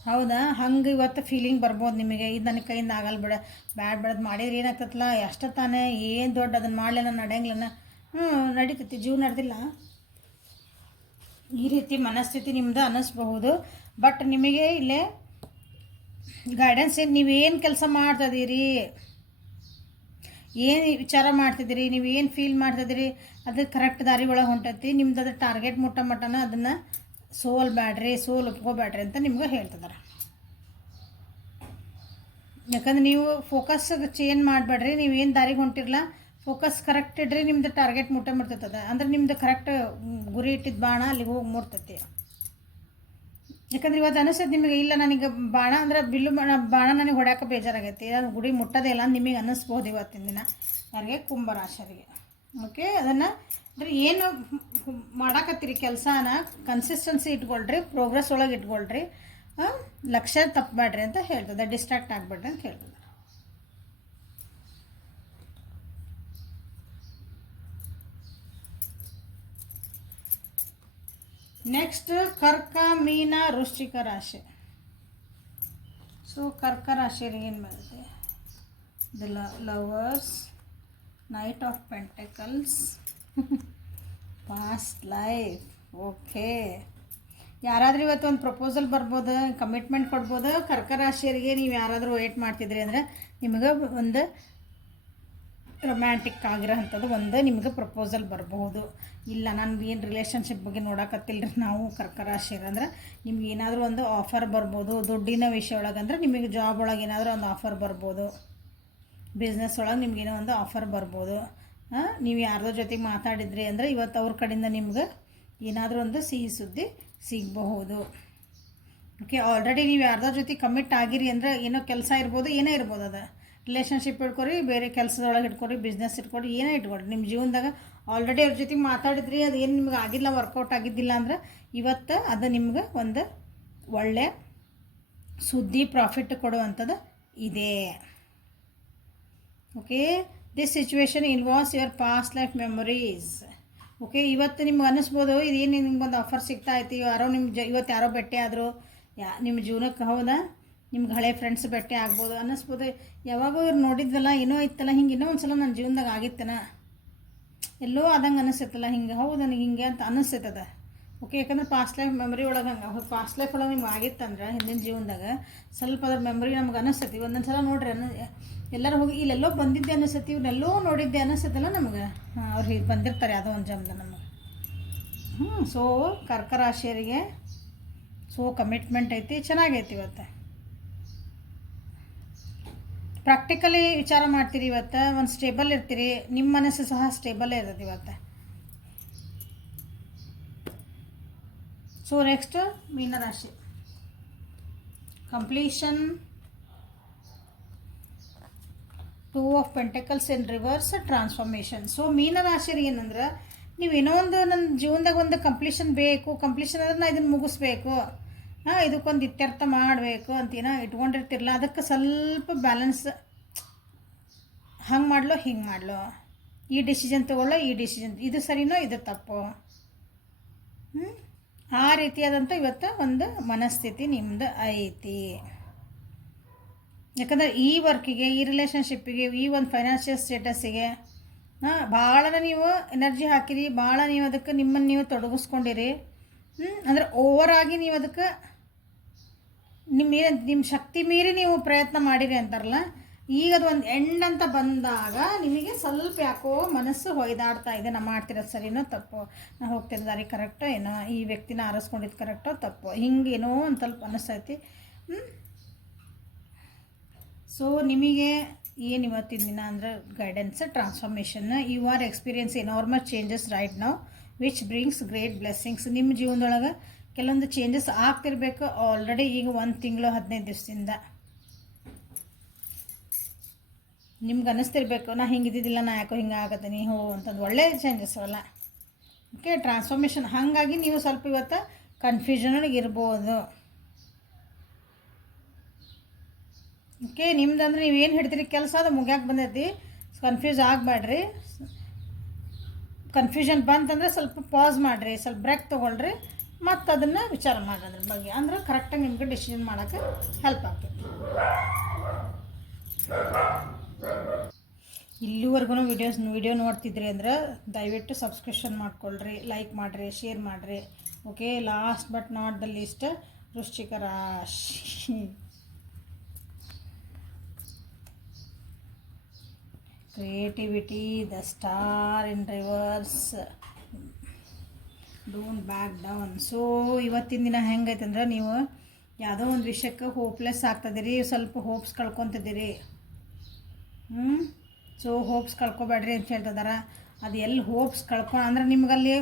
ಹೌದಾ? ಹಂಗೆ ಇವತ್ತು ಫೀಲಿಂಗ್ ಬರ್ಬೋದು ನಿಮಗೆ. ಇದು ನನಗೆ ಕೈಯಿಂದ ಆಗಲ್ಲ ಬೇಡದು ಮಾಡಿದ್ರೆ ಏನಾಗ್ತತ್ತಲ್ಲ, ಎಷ್ಟು ತಾನೇ ಏನು ದೊಡ್ಡ ಅದನ್ನು ಮಾಡಲಿಲ್ಲ ನಡೆಯಂಗಿಲ್ಲ. ನಡೀತೈತಿ, ಜೀವ ನಡೆದಿಲ್ಲ, ಈ ರೀತಿ ಮನಸ್ಥಿತಿ ನಿಮ್ಮದು ಅನ್ನಿಸ್ಬಹುದು. ಬಟ್ ನಿಮಗೆ ಇಲ್ಲೇ ಗೈಡೆನ್ಸ್ ಏನು, ನೀವೇನು ಕೆಲಸ ಮಾಡ್ತಿದ್ದೀರಿ, ಏನು ವಿಚಾರ ಮಾಡ್ತಿದ್ದೀರಿ, ನೀವೇನು ಫೀಲ್ ಮಾಡ್ತಿದ್ದೀರಿ, ಅದು ಕರೆಕ್ಟ್ ದಾರಿ ಒಳಗೆ ಹೊಂಟೈತಿ. ನಿಮ್ದು ಅದು ಟಾರ್ಗೆಟ್ ಮಟ್ಟನ ಅದನ್ನು ಸೋಲ್ ಒಪ್ಕೋಬೇಡ್ರಿ ಅಂತ ನಿಮ್ಗೆ ಹೇಳ್ತಿದ್ದಾರೆ. ಯಾಕಂದ್ರೆ ನೀವು ಫೋಕಸ್ ಚೇಂಜ್ ಮಾಡಬೇಡ್ರಿ. ನೀವು ಏನು ದಾರಿಗೆ ಹೊಂಟಿರಲ್ಲ, ಫೋಕಸ್ ಕರೆಕ್ಟ್ ಇಡ್ರಿ, ನಿಮ್ದು ಟಾರ್ಗೆಟ್ ಮುಟ್ಟತದ. ಅಂದ್ರೆ ನಿಮ್ದು ಕರೆಕ್ಟ್ ಗುರಿ ಇಟ್ಟಿದ್ದು ಬಾಣ ಅಲ್ಲಿಗೆ ಹೋಗಿ ಮುಟ್ತೈತಿ. ಯಾಕಂದ್ರೆ ಇವತ್ತು ಅನಿಸ್ತದೆ ನಿಮಗೆ, ಇಲ್ಲ ನನಗೆ ಬಾಣ ಅಂದ್ರೆ ಬಾಣ ನನಗೆ ಹೊಡ್ಯಾಕೆ ಬೇಜಾರಾಗೈತಿ, ಅದು ಗುರಿ ಮುಟ್ಟೋದೇ ಇಲ್ಲ ನಿಮಗೆ ಅನ್ನಿಸ್ಬೋದು ಇವತ್ತಿನ ದಿನ ಯಾರಿಗೆ ಕುಂಭರಾಶರಿಗೆ. ಓಕೆ, ಅದನ್ನು ಅಂದರೆ ಏನು ಮಾಡಾಕತ್ತೀರಿ ಕೆಲಸನ ಕನ್ಸಿಸ್ಟೆನ್ಸಿ ಇಟ್ಕೊಳ್ರಿ, ಪ್ರೋಗ್ರೆಸ್ ಒಳಗೆ ಇಟ್ಕೊಳ್ರಿ, ಲಕ್ಷ್ಯ ತಪ್ಪಬೇಡ್ರಿ ಅಂತ ಹೇಳ್ತದೆ, ಡಿಸ್ಟ್ರಾಕ್ಟ್ ಆಗಬೇಡ್ರಿ ಅಂತ ಹೇಳ್ತದೆ. ನೆಕ್ಸ್ಟ್ ಕರ್ಕ, ಮೀನ, ವೃಶ್ಚಿಕ ರಾಶಿ. ಸೊ ಕರ್ಕ ರಾಶಿಯರಿಗೆ ಏನು ಬರುತ್ತೆ? The lovers, knight of pentacles, past life. Okay, ಯಾರಾದರೂ ಇವತ್ತು ಒಂದು ಪ್ರಪೋಸಲ್ ಬರ್ಬೋದು, ಕಮಿಟ್ಮೆಂಟ್ ಕೊಡ್ಬೋದು. ಕರ್ಕ ರಾಶಿಯರಿಗೆ ನೀವು ಯಾರಾದರೂ ವೇಟ್ ಮಾಡ್ತಿದ್ರಿ ಅಂದರೆ ನಿಮಗೆ ಒಂದು ರೊಮ್ಯಾಂಟಿಕ್ ಆಗಿರೋ ಅಂಥದ್ದು ಒಂದು ನಿಮಗೆ ಪ್ರಪೋಸಲ್ ಬರ್ಬೋದು. ಇಲ್ಲ ನಾನು ಏನು ರಿಲೇಷನ್ಶಿಪ್ ಬಗ್ಗೆ ನೋಡಕತ್ತಿಲ್ಲ ನಾವು ಕರ್ಕ ರಾಶಿಯರು ಅಂದ್ರೆ ನಿಮ್ಗೆ ಏನಾದರೂ ಒಂದು ಆಫರ್ ಬರ್ಬೋದು. ದುಡ್ಡಿನ ವಿಷಯ ಒಳಗೆ ಅಂದರೆ ನಿಮಗೆ ಜಾಬ್ ಒಳಗೆ ಏನಾದರೂ ಒಂದು ಆಫರ್ ಬರ್ಬೋದು, ಬಿಸ್ನೆಸ್ ಒಳಗೆ ನಿಮಗೇನೋ ಒಂದು ಆಫರ್ ಬರ್ಬೋದು. ನೀವು ಯಾರ್ದೋ ಜೊತೆಗೆ ಮಾತಾಡಿದ್ರಿ ಅಂದರೆ ಇವತ್ತು ಅವ್ರ ಕಡೆಯಿಂದ ನಿಮ್ಗೆ ಏನಾದರೂ ಒಂದು ಸಿಹಿ ಸುದ್ದಿ ಸಿಗಬಹುದು. ಓಕೆ, ಆಲ್ರೆಡಿ ನೀವು ಯಾರ್ದೋ ಜೊತೆ ಕಮಿಟ್ ಆಗಿರಿ ಅಂದರೆ ಏನೋ ಕೆಲಸ ಇರ್ಬೋದು, ಏನೇ ಇರ್ಬೋದು. ಅದು ರಿಲೇಷನ್ಶಿಪ್ ಇಟ್ಕೊರಿ, ಬೇರೆ ಕೆಲಸದೊಳಗೆ ಇಟ್ಕೊರಿ, ಬಿಸ್ನೆಸ್ ಇಟ್ಕೊರಿ, ಏನೇ ಇಟ್ಕೊಡ್ರಿ. ನಿಮ್ಮ ಜೀವನದಾಗ ಆಲ್ರೆಡಿ ಅವ್ರ ಜೊತೆಗೆ ಮಾತಾಡಿದ್ರಿ, ಅದು ಏನು ನಿಮ್ಗೆ ಆಗಿಲ್ಲ, ವರ್ಕೌಟ್ ಆಗಿದ್ದಿಲ್ಲ ಅಂದ್ರೆ ಇವತ್ತು ಅದು ನಿಮ್ಗೆ ಒಂದು ಒಳ್ಳೆ ಸುದ್ದಿ, ಪ್ರಾಫಿಟ್ ಕೊಡುವಂಥದ್ದು ಇದೆ. Okay, this situation involves your past life memories. Okay, ಇವತ್ತು ನಿಮ್ಗೆ ಅನ್ನಿಸ್ಬೋದು ಇದೇನು ನಿಮ್ಗೊಂದು ಆಫರ್ ಸಿಗ್ತಾ ಐತಿ, ಯಾರೋ ಇವತ್ತು ಯಾರೋ ಭೇಟಿ ಆದರು ನಿಮ್ಮ ಜೀವನಕ್ಕೆ, ಹೌದಾ? ನಿಮ್ಗೆ ಹಳೆ ಫ್ರೆಂಡ್ಸ್ ಭೇಟಿ ಆಗ್ಬೋದು, ಅನ್ನಿಸ್ಬೋದು ಯಾವಾಗೋ ಇವ್ರು ನೋಡಿದ್ವಲ್ಲ, ಏನೋ ಇತ್ತಲ್ಲ, ಹಿಂಗೆ ಇನ್ನೂ ಒಂದು ಸಲ ನನ್ನ ಜೀವನದಾಗ ಆಗಿತ್ತನ, ಎಲ್ಲೋ ಆದಂಗೆ ಅನ್ನಿಸ್ತೈತಲ್ಲ, ಹಿಂಗೆ ಹೌದು ನನಗೆ ಹಿಂಗೆ ಅಂತ ಅನ್ನಿಸ್ತೈತದ. ಓಕೆ. ಯಾಕಂದ್ರೆ ಪಾಸ್ಟ್ ಲೈಫ್ ಮೆಮ್ರಿ ಒಳಗೆ ಹಂಗೆ ಪಾಸ್ಟ್ ಲೈಫ್ ಒಳಗೆ ನಿಮ್ಗೆ ಆಗಿತ್ತಂದ್ರೆ ಹಿಂದಿನ ಜೀವನದಾಗ ಸ್ವಲ್ಪ ಅದ್ರ ಮೆಮ್ರಿ ನಮ್ಗೆ ಅನಿಸ್ತತಿ. ಒಂದೊಂದು ಸಲ ನೋಡ್ರಿ ಎಲ್ಲರೂ ಹೋಗಿ ಇಲ್ಲೆಲ್ಲೋ ಬಂದಿದ್ದೆ ಅನಿಸ್ತತಿ, ಇವನ್ನೆಲ್ಲೋ ನೋಡಿದ್ದೆ ಅನಿಸ್ತದಲ್ಲ ನಮ್ಗೆ. ಅವ್ರು ಹೀಗೆ ಬಂದಿರ್ತಾರೆ ಯಾವುದೋ ಒಂದು ಜನ್ಮದ ನಮಗೆ. ಸೊ ಕರ್ಕ ರಾಶಿಯವರಿಗೆ ಸೊ ಕಮಿಟ್ಮೆಂಟ್ ಐತಿ, ಚೆನ್ನಾಗೈತಿ ಇವತ್ತು. ಪ್ರಾಕ್ಟಿಕಲಿ ವಿಚಾರ ಮಾಡ್ತೀರಿ ಇವತ್ತು, ಒಂದು ಸ್ಟೇಬಲ್ ಇರ್ತೀರಿ, ನಿಮ್ಮ ಮನಸ್ಸು ಸಹ ಸ್ಟೇಬಲ್ಲೇ ಇರ್ತದೆ ಇವತ್ತು. ಸೊ ನೆಕ್ಸ್ಟ್ ಮೀನರಾಶಿ completion, 2 of pentacles in reverse, transformation. So ಮೀನರಾಶಿಯರಿಗೆ ಏನಂದ್ರೆ ನೀವು ಏನೋ ಒಂದು ನನ್ನ ಜೀವನದಾಗ ಒಂದು ಕಂಪ್ಲೀಷನ್ ಬೇಕು, ಕಂಪ್ಲೀಷನ್ ಅಂದ್ರೆ ನಾ ಇದನ್ನು ಮುಗಿಸ್ಬೇಕು, ಇದಕ್ಕೊಂದು ಇತ್ಯರ್ಥ ಮಾಡಬೇಕು ಅಂತೇನೋ ಇಟ್ಕೊಂಡಿರ್ತಿರಲ್ಲ, ಅದಕ್ಕೆ ಸ್ವಲ್ಪ ಬ್ಯಾಲೆನ್ಸ್ ಹಂಗೆ ಮಾಡ್ಲೋ ಹಿಂಗೆ ಮಾಡ್ಲೋ, ಈ ಡಿಸಿಷನ್ ತೊಗೊಳ್ಳೋ ಈ ಡಿಸಿಷನ್, ಇದು ಸರಿನೋ ಇದು ತಪ್ಪು, ಆ ರೀತಿಯಾದಂಥ ಇವತ್ತು ಒಂದು ಮನಸ್ಥಿತಿ ನಿಮ್ಮದು ಐತಿ. ಯಾಕಂದರೆ ಈ ವರ್ಕಿಗೆ, ಈ ರಿಲೇಷನ್ಶಿಪ್ಪಿಗೆ, ಈ ಒಂದು ಫೈನಾನ್ಷಿಯಲ್ ಸ್ಟೇಟಸ್ಸಿಗೆ ಭಾಳ ನೀವು ಎನರ್ಜಿ ಹಾಕಿರಿ, ಭಾಳ ನೀವು ಅದಕ್ಕೆ ನಿಮ್ಮನ್ನು ನೀವು ತೊಡಗಿಸ್ಕೊಂಡಿರಿ. ಅಂದರೆ ಓವರಾಗಿ ನೀವು ಅದಕ್ಕೆ ನಿಮ್ಮ ಶಕ್ತಿ ಮೀರಿ ನೀವು ಪ್ರಯತ್ನ ಮಾಡಿರಿ ಅಂತಾರಲ್ಲ, ಈಗ ಅದು ಒಂದು ಎಂಡ್ ಅಂತ ಬಂದಾಗ ನಿಮಗೆ ಸ್ವಲ್ಪ ಯಾಕೋ ಮನಸ್ಸು ಹೊಯ್ದಾಡ್ತಾ ಇದೆ, ನಾ ಮಾಡ್ತಿರೋದು ಸರಿನೋ ತಪ್ಪೋ, ನಾ ಹೋಗ್ತಿರೋ ದಾರಿ ಕರೆಕ್ಟೋ ಏನೋ, ಈ ವ್ಯಕ್ತಿನ ಆರಿಸ್ಕೊಂಡಿದ್ದು ಕರೆಕ್ಟೋ ತಪ್ಪೋ, ಹಿಂಗೇನೋ ಒಂದು ಸ್ವಲ್ಪ ಅನಿಸ್ತೈತಿ. ಸೊ ನಿಮಗೆ ಏನು ಇವತ್ತಿನ ದಿನ ಅಂದ್ರೆ guidance, transformation. You are experience enormous changes right now which brings great blessings. ನಿಮ್ಮ ಜೀವನದೊಳಗೆ ಕೆಲವೊಂದು ಚೇಂಜಸ್ ಆಗ್ತಿರ್ಬೇಕು ಆಲ್ರೆಡಿ. ಈಗ 1 ತಿಂಗಳು 15 ದಿವಸದಿಂದ ನಿಮ್ಗೆ ಅನ್ನಿಸ್ತಿರ್ಬೇಕು, ನಾ ಹಿಂಗಿದ್ದಿದ್ದಿಲ್ಲ, ನಾ ಯಾಕೋ ಹಿಂಗೆ ಆಗತ್ತೀನಿ ಅಂತಂದು ಒಳ್ಳೆಯ ಚೇಂಜಸ್ ಅವೆಲ್ಲ. Okay, transformation. ಹಾಗಾಗಿ ನೀವು ಸ್ವಲ್ಪ ಇವತ್ತು ಕನ್ಫ್ಯೂಷನೊಳಗೆ ಇರ್ಬೋದು. ಓಕೆ, ನಿಮ್ದು ಅಂದ್ರೆ ನೀವೇನು ಹೇಳ್ತೀರಿ ಕೆಲಸ ಅದು ಮುಗ್ಯಾಕೆ ಬಂದೈತಿ, ಕನ್ಫ್ಯೂಸ್ ಆಗಬೇಡ್ರಿ. ಕನ್ಫ್ಯೂಷನ್ ಬಂತಂದ್ರೆ ಸ್ವಲ್ಪ ಪಾಸ್ ಮಾಡಿರಿ, ಸ್ವಲ್ಪ ಬ್ರೇಕ್ ತೊಗೊಳ್ರಿ, ಮತ್ತು ಅದನ್ನು ವಿಚಾರ ಮಾಡಿರಿ ಅದ್ರ ಬಗ್ಗೆ. ಅಂದ್ರೆ ಕರೆಕ್ಟಾಗಿ ನಿಮ್ಗೆ ಡಿಸಿಷನ್ ಮಾಡೋಕ್ಕೆ ಹೆಲ್ಪ್ ಆಗ್ತದೆ. ಇಲ್ಲಿವರೆಗೂ ವಿಡಿಯೋ ನೋಡ್ತಿದ್ರಿ ಅಂದ್ರೆ ದಯವಿಟ್ಟು ಸಬ್ಸ್ಕ್ರಿಪ್ಷನ್ ಮಾಡ್ಕೊಳ್ರಿ, ಲೈಕ್ ಮಾಡಿರಿ, ಶೇರ್ ಮಾಡಿರಿ. Okay, last but not the least ವೃಶ್ಚಿಕ ರಾಶಿ. Creativity, the star in reverse, don't back down. So ಇವತ್ತಿನ ದಿನ ಹೆಂಗೈತಂದ್ರೆ ನೀವು ಯಾವುದೋ ಒಂದು ವಿಷಯಕ್ಕೆ ಹೋಪ್ಲೆಸ್ ಆಗ್ತದಿರಿ, ಸ್ವಲ್ಪ ಹೋಪ್ಸ್ ಕಳ್ಕೊತಿದ್ದೀರಿ. ಸೊ ಹೋಪ್ಸ್ ಕಳ್ಕೊಬೇಡ್ರಿ ಅಂತ ಹೇಳ್ತಿದಾರೆ. ಅದು ಎಲ್ಲಿ ಹೋಪ್ಸ್ ಅಂದ್ರೆ ನಿಮ್ಗಲ್ಲಿ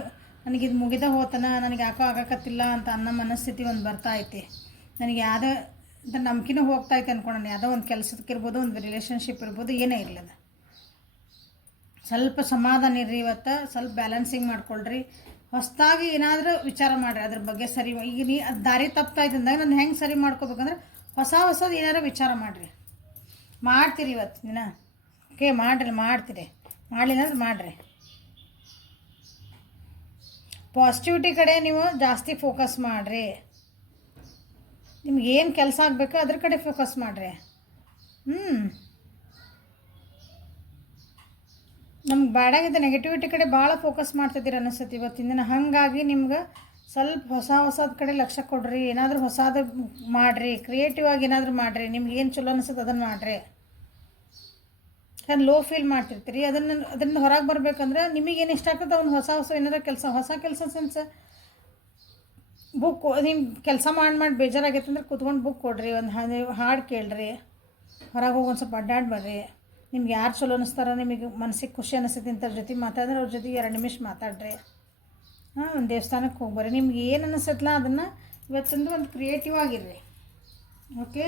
ನನಗಿದು ಮುಗಿದ ಹೋತನ, ನನಗೆ ಯಾಕೋ ಆಗಕತ್ತಿಲ್ಲ ಅಂತ ಅನ್ನೋ ಮನಸ್ಥಿತಿ ಒಂದು ಬರ್ತಾ ಐತಿ. ನನಗೆ ಯಾವುದೋ ನಂಬಿಕೆನೂ ಹೋಗ್ತಾ ಐತೆ ಅಂದ್ಕೊಳ್ಳೋಣ. ಯಾವುದೋ ಒಂದು ಕೆಲಸಕ್ಕಿರ್ಬೋದು, ಒಂದು ರಿಲೇಷನ್ಶಿಪ್ ಇರ್ಬೋದು, ಏನೇ ಇರಲಿಲ್ಲ, ಸ್ವಲ್ಪ ಸಮಾಧಾನ ಇರ್ರಿ ಇವತ್ತು, ಸ್ವಲ್ಪ ಬ್ಯಾಲೆನ್ಸಿಂಗ್ ಮಾಡ್ಕೊಳ್ರಿ. ಹೊಸದಾಗಿ ಏನಾದರೂ ವಿಚಾರ ಮಾಡಿರಿ ಅದ್ರ ಬಗ್ಗೆ. ಸರಿ, ಈಗ ಅದು ದಾರಿ ತಪ್ಪಾಯ್ತು ಅಂದಾಗ ನಾನು ಹೆಂಗೆ ಸರಿ ಮಾಡ್ಕೋಬೇಕಂದ್ರೆ ಹೊಸದು ಏನಾದ್ರು ವಿಚಾರ ಮಾಡಿರಿ. ಮಾಡ್ತೀರಿ ಇವತ್ತು ದಿನ. ಓಕೆ, ಮಾಡ್ತೀರಿ, ಮಾಡಲಿಲ್ಲ ಅಂದ್ರೆ ಮಾಡಿರಿ. ಪಾಸಿಟಿವಿಟಿ ಕಡೆ ನೀವು ಜಾಸ್ತಿ ಫೋಕಸ್ ಮಾಡಿರಿ. ನಿಮ್ಗೆ ಏನು ಕೆಲಸ ಆಗಬೇಕೋ ಅದ್ರ ಕಡೆ ಫೋಕಸ್ ಮಾಡಿರಿ. ನಮ್ಗೆ ಬೇಡಾಗಿದ್ದ ನೆಗೆಟಿವಿಟಿ ಕಡೆ ಭಾಳ ಫೋಕಸ್ ಮಾಡ್ತಿದ್ದೀರಿ ಅನ್ನಿಸ್ತೈತಿ ಇವತ್ತಿನ ದಿನ. ಹಾಗಾಗಿ ನಿಮ್ಗೆ ಸ್ವಲ್ಪ ಹೊಸದ ಕಡೆ ಲಕ್ಷ್ಯ ಕೊಡ್ರಿ. ಏನಾದರೂ ಹೊಸದು ಮಾಡಿರಿ, ಕ್ರಿಯೇಟಿವ್ ಆಗಿ ಏನಾದರೂ ಮಾಡಿರಿ. ನಿಮ್ಗೆ ಏನು ಚಲೋ ಅನಿಸುತ್ತೆ ಅದನ್ನು ಮಾಡಿರಿ. ಲೋ ಫೀಲ್ ಮಾಡ್ತಿರ್ತೀರಿ, ಅದನ್ನು ಹೊರಗೆ ಬರಬೇಕಂದ್ರೆ ನಿಮಗೇನು ಇಷ್ಟ ಆಗ್ತದೆ ಅವ್ನು ಹೊಸ ಏನಾರ ಹೊಸ ಕೆಲಸ ಸೆನ್ಸ್ ಬುಕ್. ನಿಮ್ಮ ಕೆಲಸ ಮಾಡಿ ಬೇಜಾರಾಗೈತೆ ಅಂದ್ರೆ ಕೂತ್ಕೊಂಡು ಬುಕ್ ಕೊಡ್ರಿ, ಒಂದು ಹಾಡು ಕೇಳ್ರಿ, ಹೊರಗೆ ಹೋಗಿ ಒಂದು ಸ್ವಲ್ಪ ಅಡ್ಡಾಡಿ ಬರ್ರಿ. ನಿಮ್ಗೆ ಯಾರು ಚಲೋ ಅನ್ನಿಸ್ತಾರೋ, ನಿಮಗೆ ಮನಸ್ಸಿಗೆ ಖುಷಿ ಅನ್ನಿಸ್ತೈತಿ ಇಂಥವ್ರ ಜೊತೆ ಮಾತಾಡಿದ್ರೆ ಅವ್ರ ಜೊತೆ 2 ನಿಮಿಷ ಮಾತಾಡ್ರಿ. ಒಂದು ದೇವಸ್ಥಾನಕ್ಕೆ ಹೋಗ್ಬರ್ರಿ. ನಿಮ್ಗೆ ಏನು ಅನ್ನಿಸ್ತೈತಲ್ಲ ಅದನ್ನು ಇವತ್ತೊಂದು ಒಂದು ಕ್ರಿಯೇಟಿವ್ ಆಗಿರ್ರಿ. ಓಕೆ,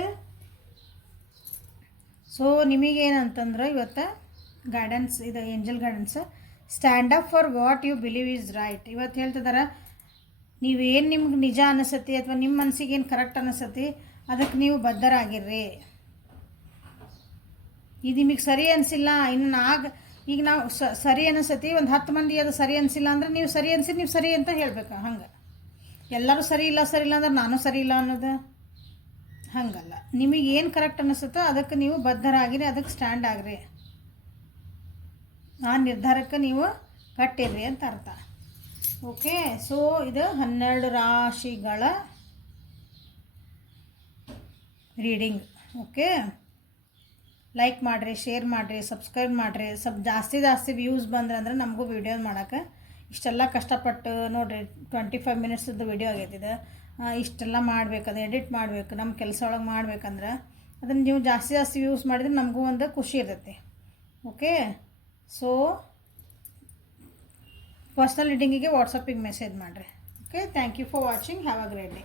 ಸೊ ನಿಮಗೇನಂತಂದ್ರೆ ಇವತ್ತು ಗೈಡೆನ್ಸ್, ಇದು angel guidance. Stand up for what you believe is right. ಇವತ್ತು ಹೇಳ್ತಿದ್ದಾರೆ, ನೀವೇನು ನಿಮ್ಗೆ ನಿಜ ಅನ್ನಿಸತಿ ಅಥವಾ ನಿಮ್ಮ ಮನಸ್ಸಿಗೆ ಏನು ಕರೆಕ್ಟ್ ಅನ್ನಿಸತಿ ಅದಕ್ಕೆ ನೀವು ಬದ್ಧರಾಗಿರ್ರಿ. ಇದು ನಿಮಗೆ ಸರಿ ಅನಿಸಿಲ್ಲ, ಇನ್ನು ಈಗ ನಾವು ಸರಿ ಅನಿಸತಿ, ಒಂದು 10 ಮಂದಿ ಅದು ಸರಿ ಅನಿಸಿಲ್ಲ ಅಂದ್ರೆ ನೀವು ಸರಿ ಅನಿಸಿದ್ದು ನೀವು ಸರಿ ಅಂತ ಹೇಳಬೇಕು. ಹಂಗೆ ಎಲ್ಲರೂ ಸರಿ ಇಲ್ಲ ಅಂದ್ರೆ ನಾನು ಸರಿ ಇಲ್ಲ ಅನ್ನೋದು ಹಂಗಲ್ಲ. ನಿಮಗೆ ಏನು ಕರೆಕ್ಟ್ ಅನ್ನಿಸುತ್ತೋ ಅದಕ್ಕೆ ನೀವು ಬದ್ಧರಾಗಿರಿ, ಅದಕ್ಕೆ ಸ್ಟ್ಯಾಂಡ್ ಆಗಿರಿ, ಆ ನಿರ್ಧಾರಕ್ಕೆ ನೀವು ಕಟ್ಟಿರ್ರಿ ಅಂತ ಅರ್ಥ. ಓಕೆ, ಸೊ ಇದು 12 ರಾಶಿಗಳ ರೀಡಿಂಗ್. ಓಕೆ, ಲೈಕ್ ಮಾಡಿರಿ, ಶೇರ್ ಮಾಡಿರಿ, ಸಬ್ಸ್ಕ್ರೈಬ್ ಮಾಡಿರಿ. ಜಾಸ್ತಿ ವ್ಯೂಸ್ ಬಂದ್ರೆ ನಮಗೂ ವಿಡಿಯೋ ಮಾಡೋಕ್ಕೆ ಇಷ್ಟೆಲ್ಲ ಕಷ್ಟಪಟ್ಟು ನೋಡಿರಿ 25 ಮಿನಿಟ್ಸದ್ದು ವಿಡಿಯೋ ಆಗೈತಿದೆ. ಇಷ್ಟೆಲ್ಲ ಮಾಡಬೇಕು, ಅದು ಎಡಿಟ್ ಮಾಡಬೇಕು, ನಮ್ಮ ಕೆಲಸ ಒಳಗೆ ಮಾಡ್ಬೇಕಂದ್ರೆ ಅದನ್ನು ನೀವು ಜಾಸ್ತಿ ವ್ಯೂಸ್ ಮಾಡಿದ್ರೆ ನಮಗೂ ಒಂದು ಖುಷಿ ಇರ್ತೈತಿ. ಓಕೆ, ಸೊ ಪರ್ಸ್ನಲ್ ರೀಡಿಂಗಿಗೆ ವಾಟ್ಸಪ್ಪಿಗೆ ಮೆಸೇಜ್ ಮಾಡಿರಿ. Okay, thank you for watching. Have a great day.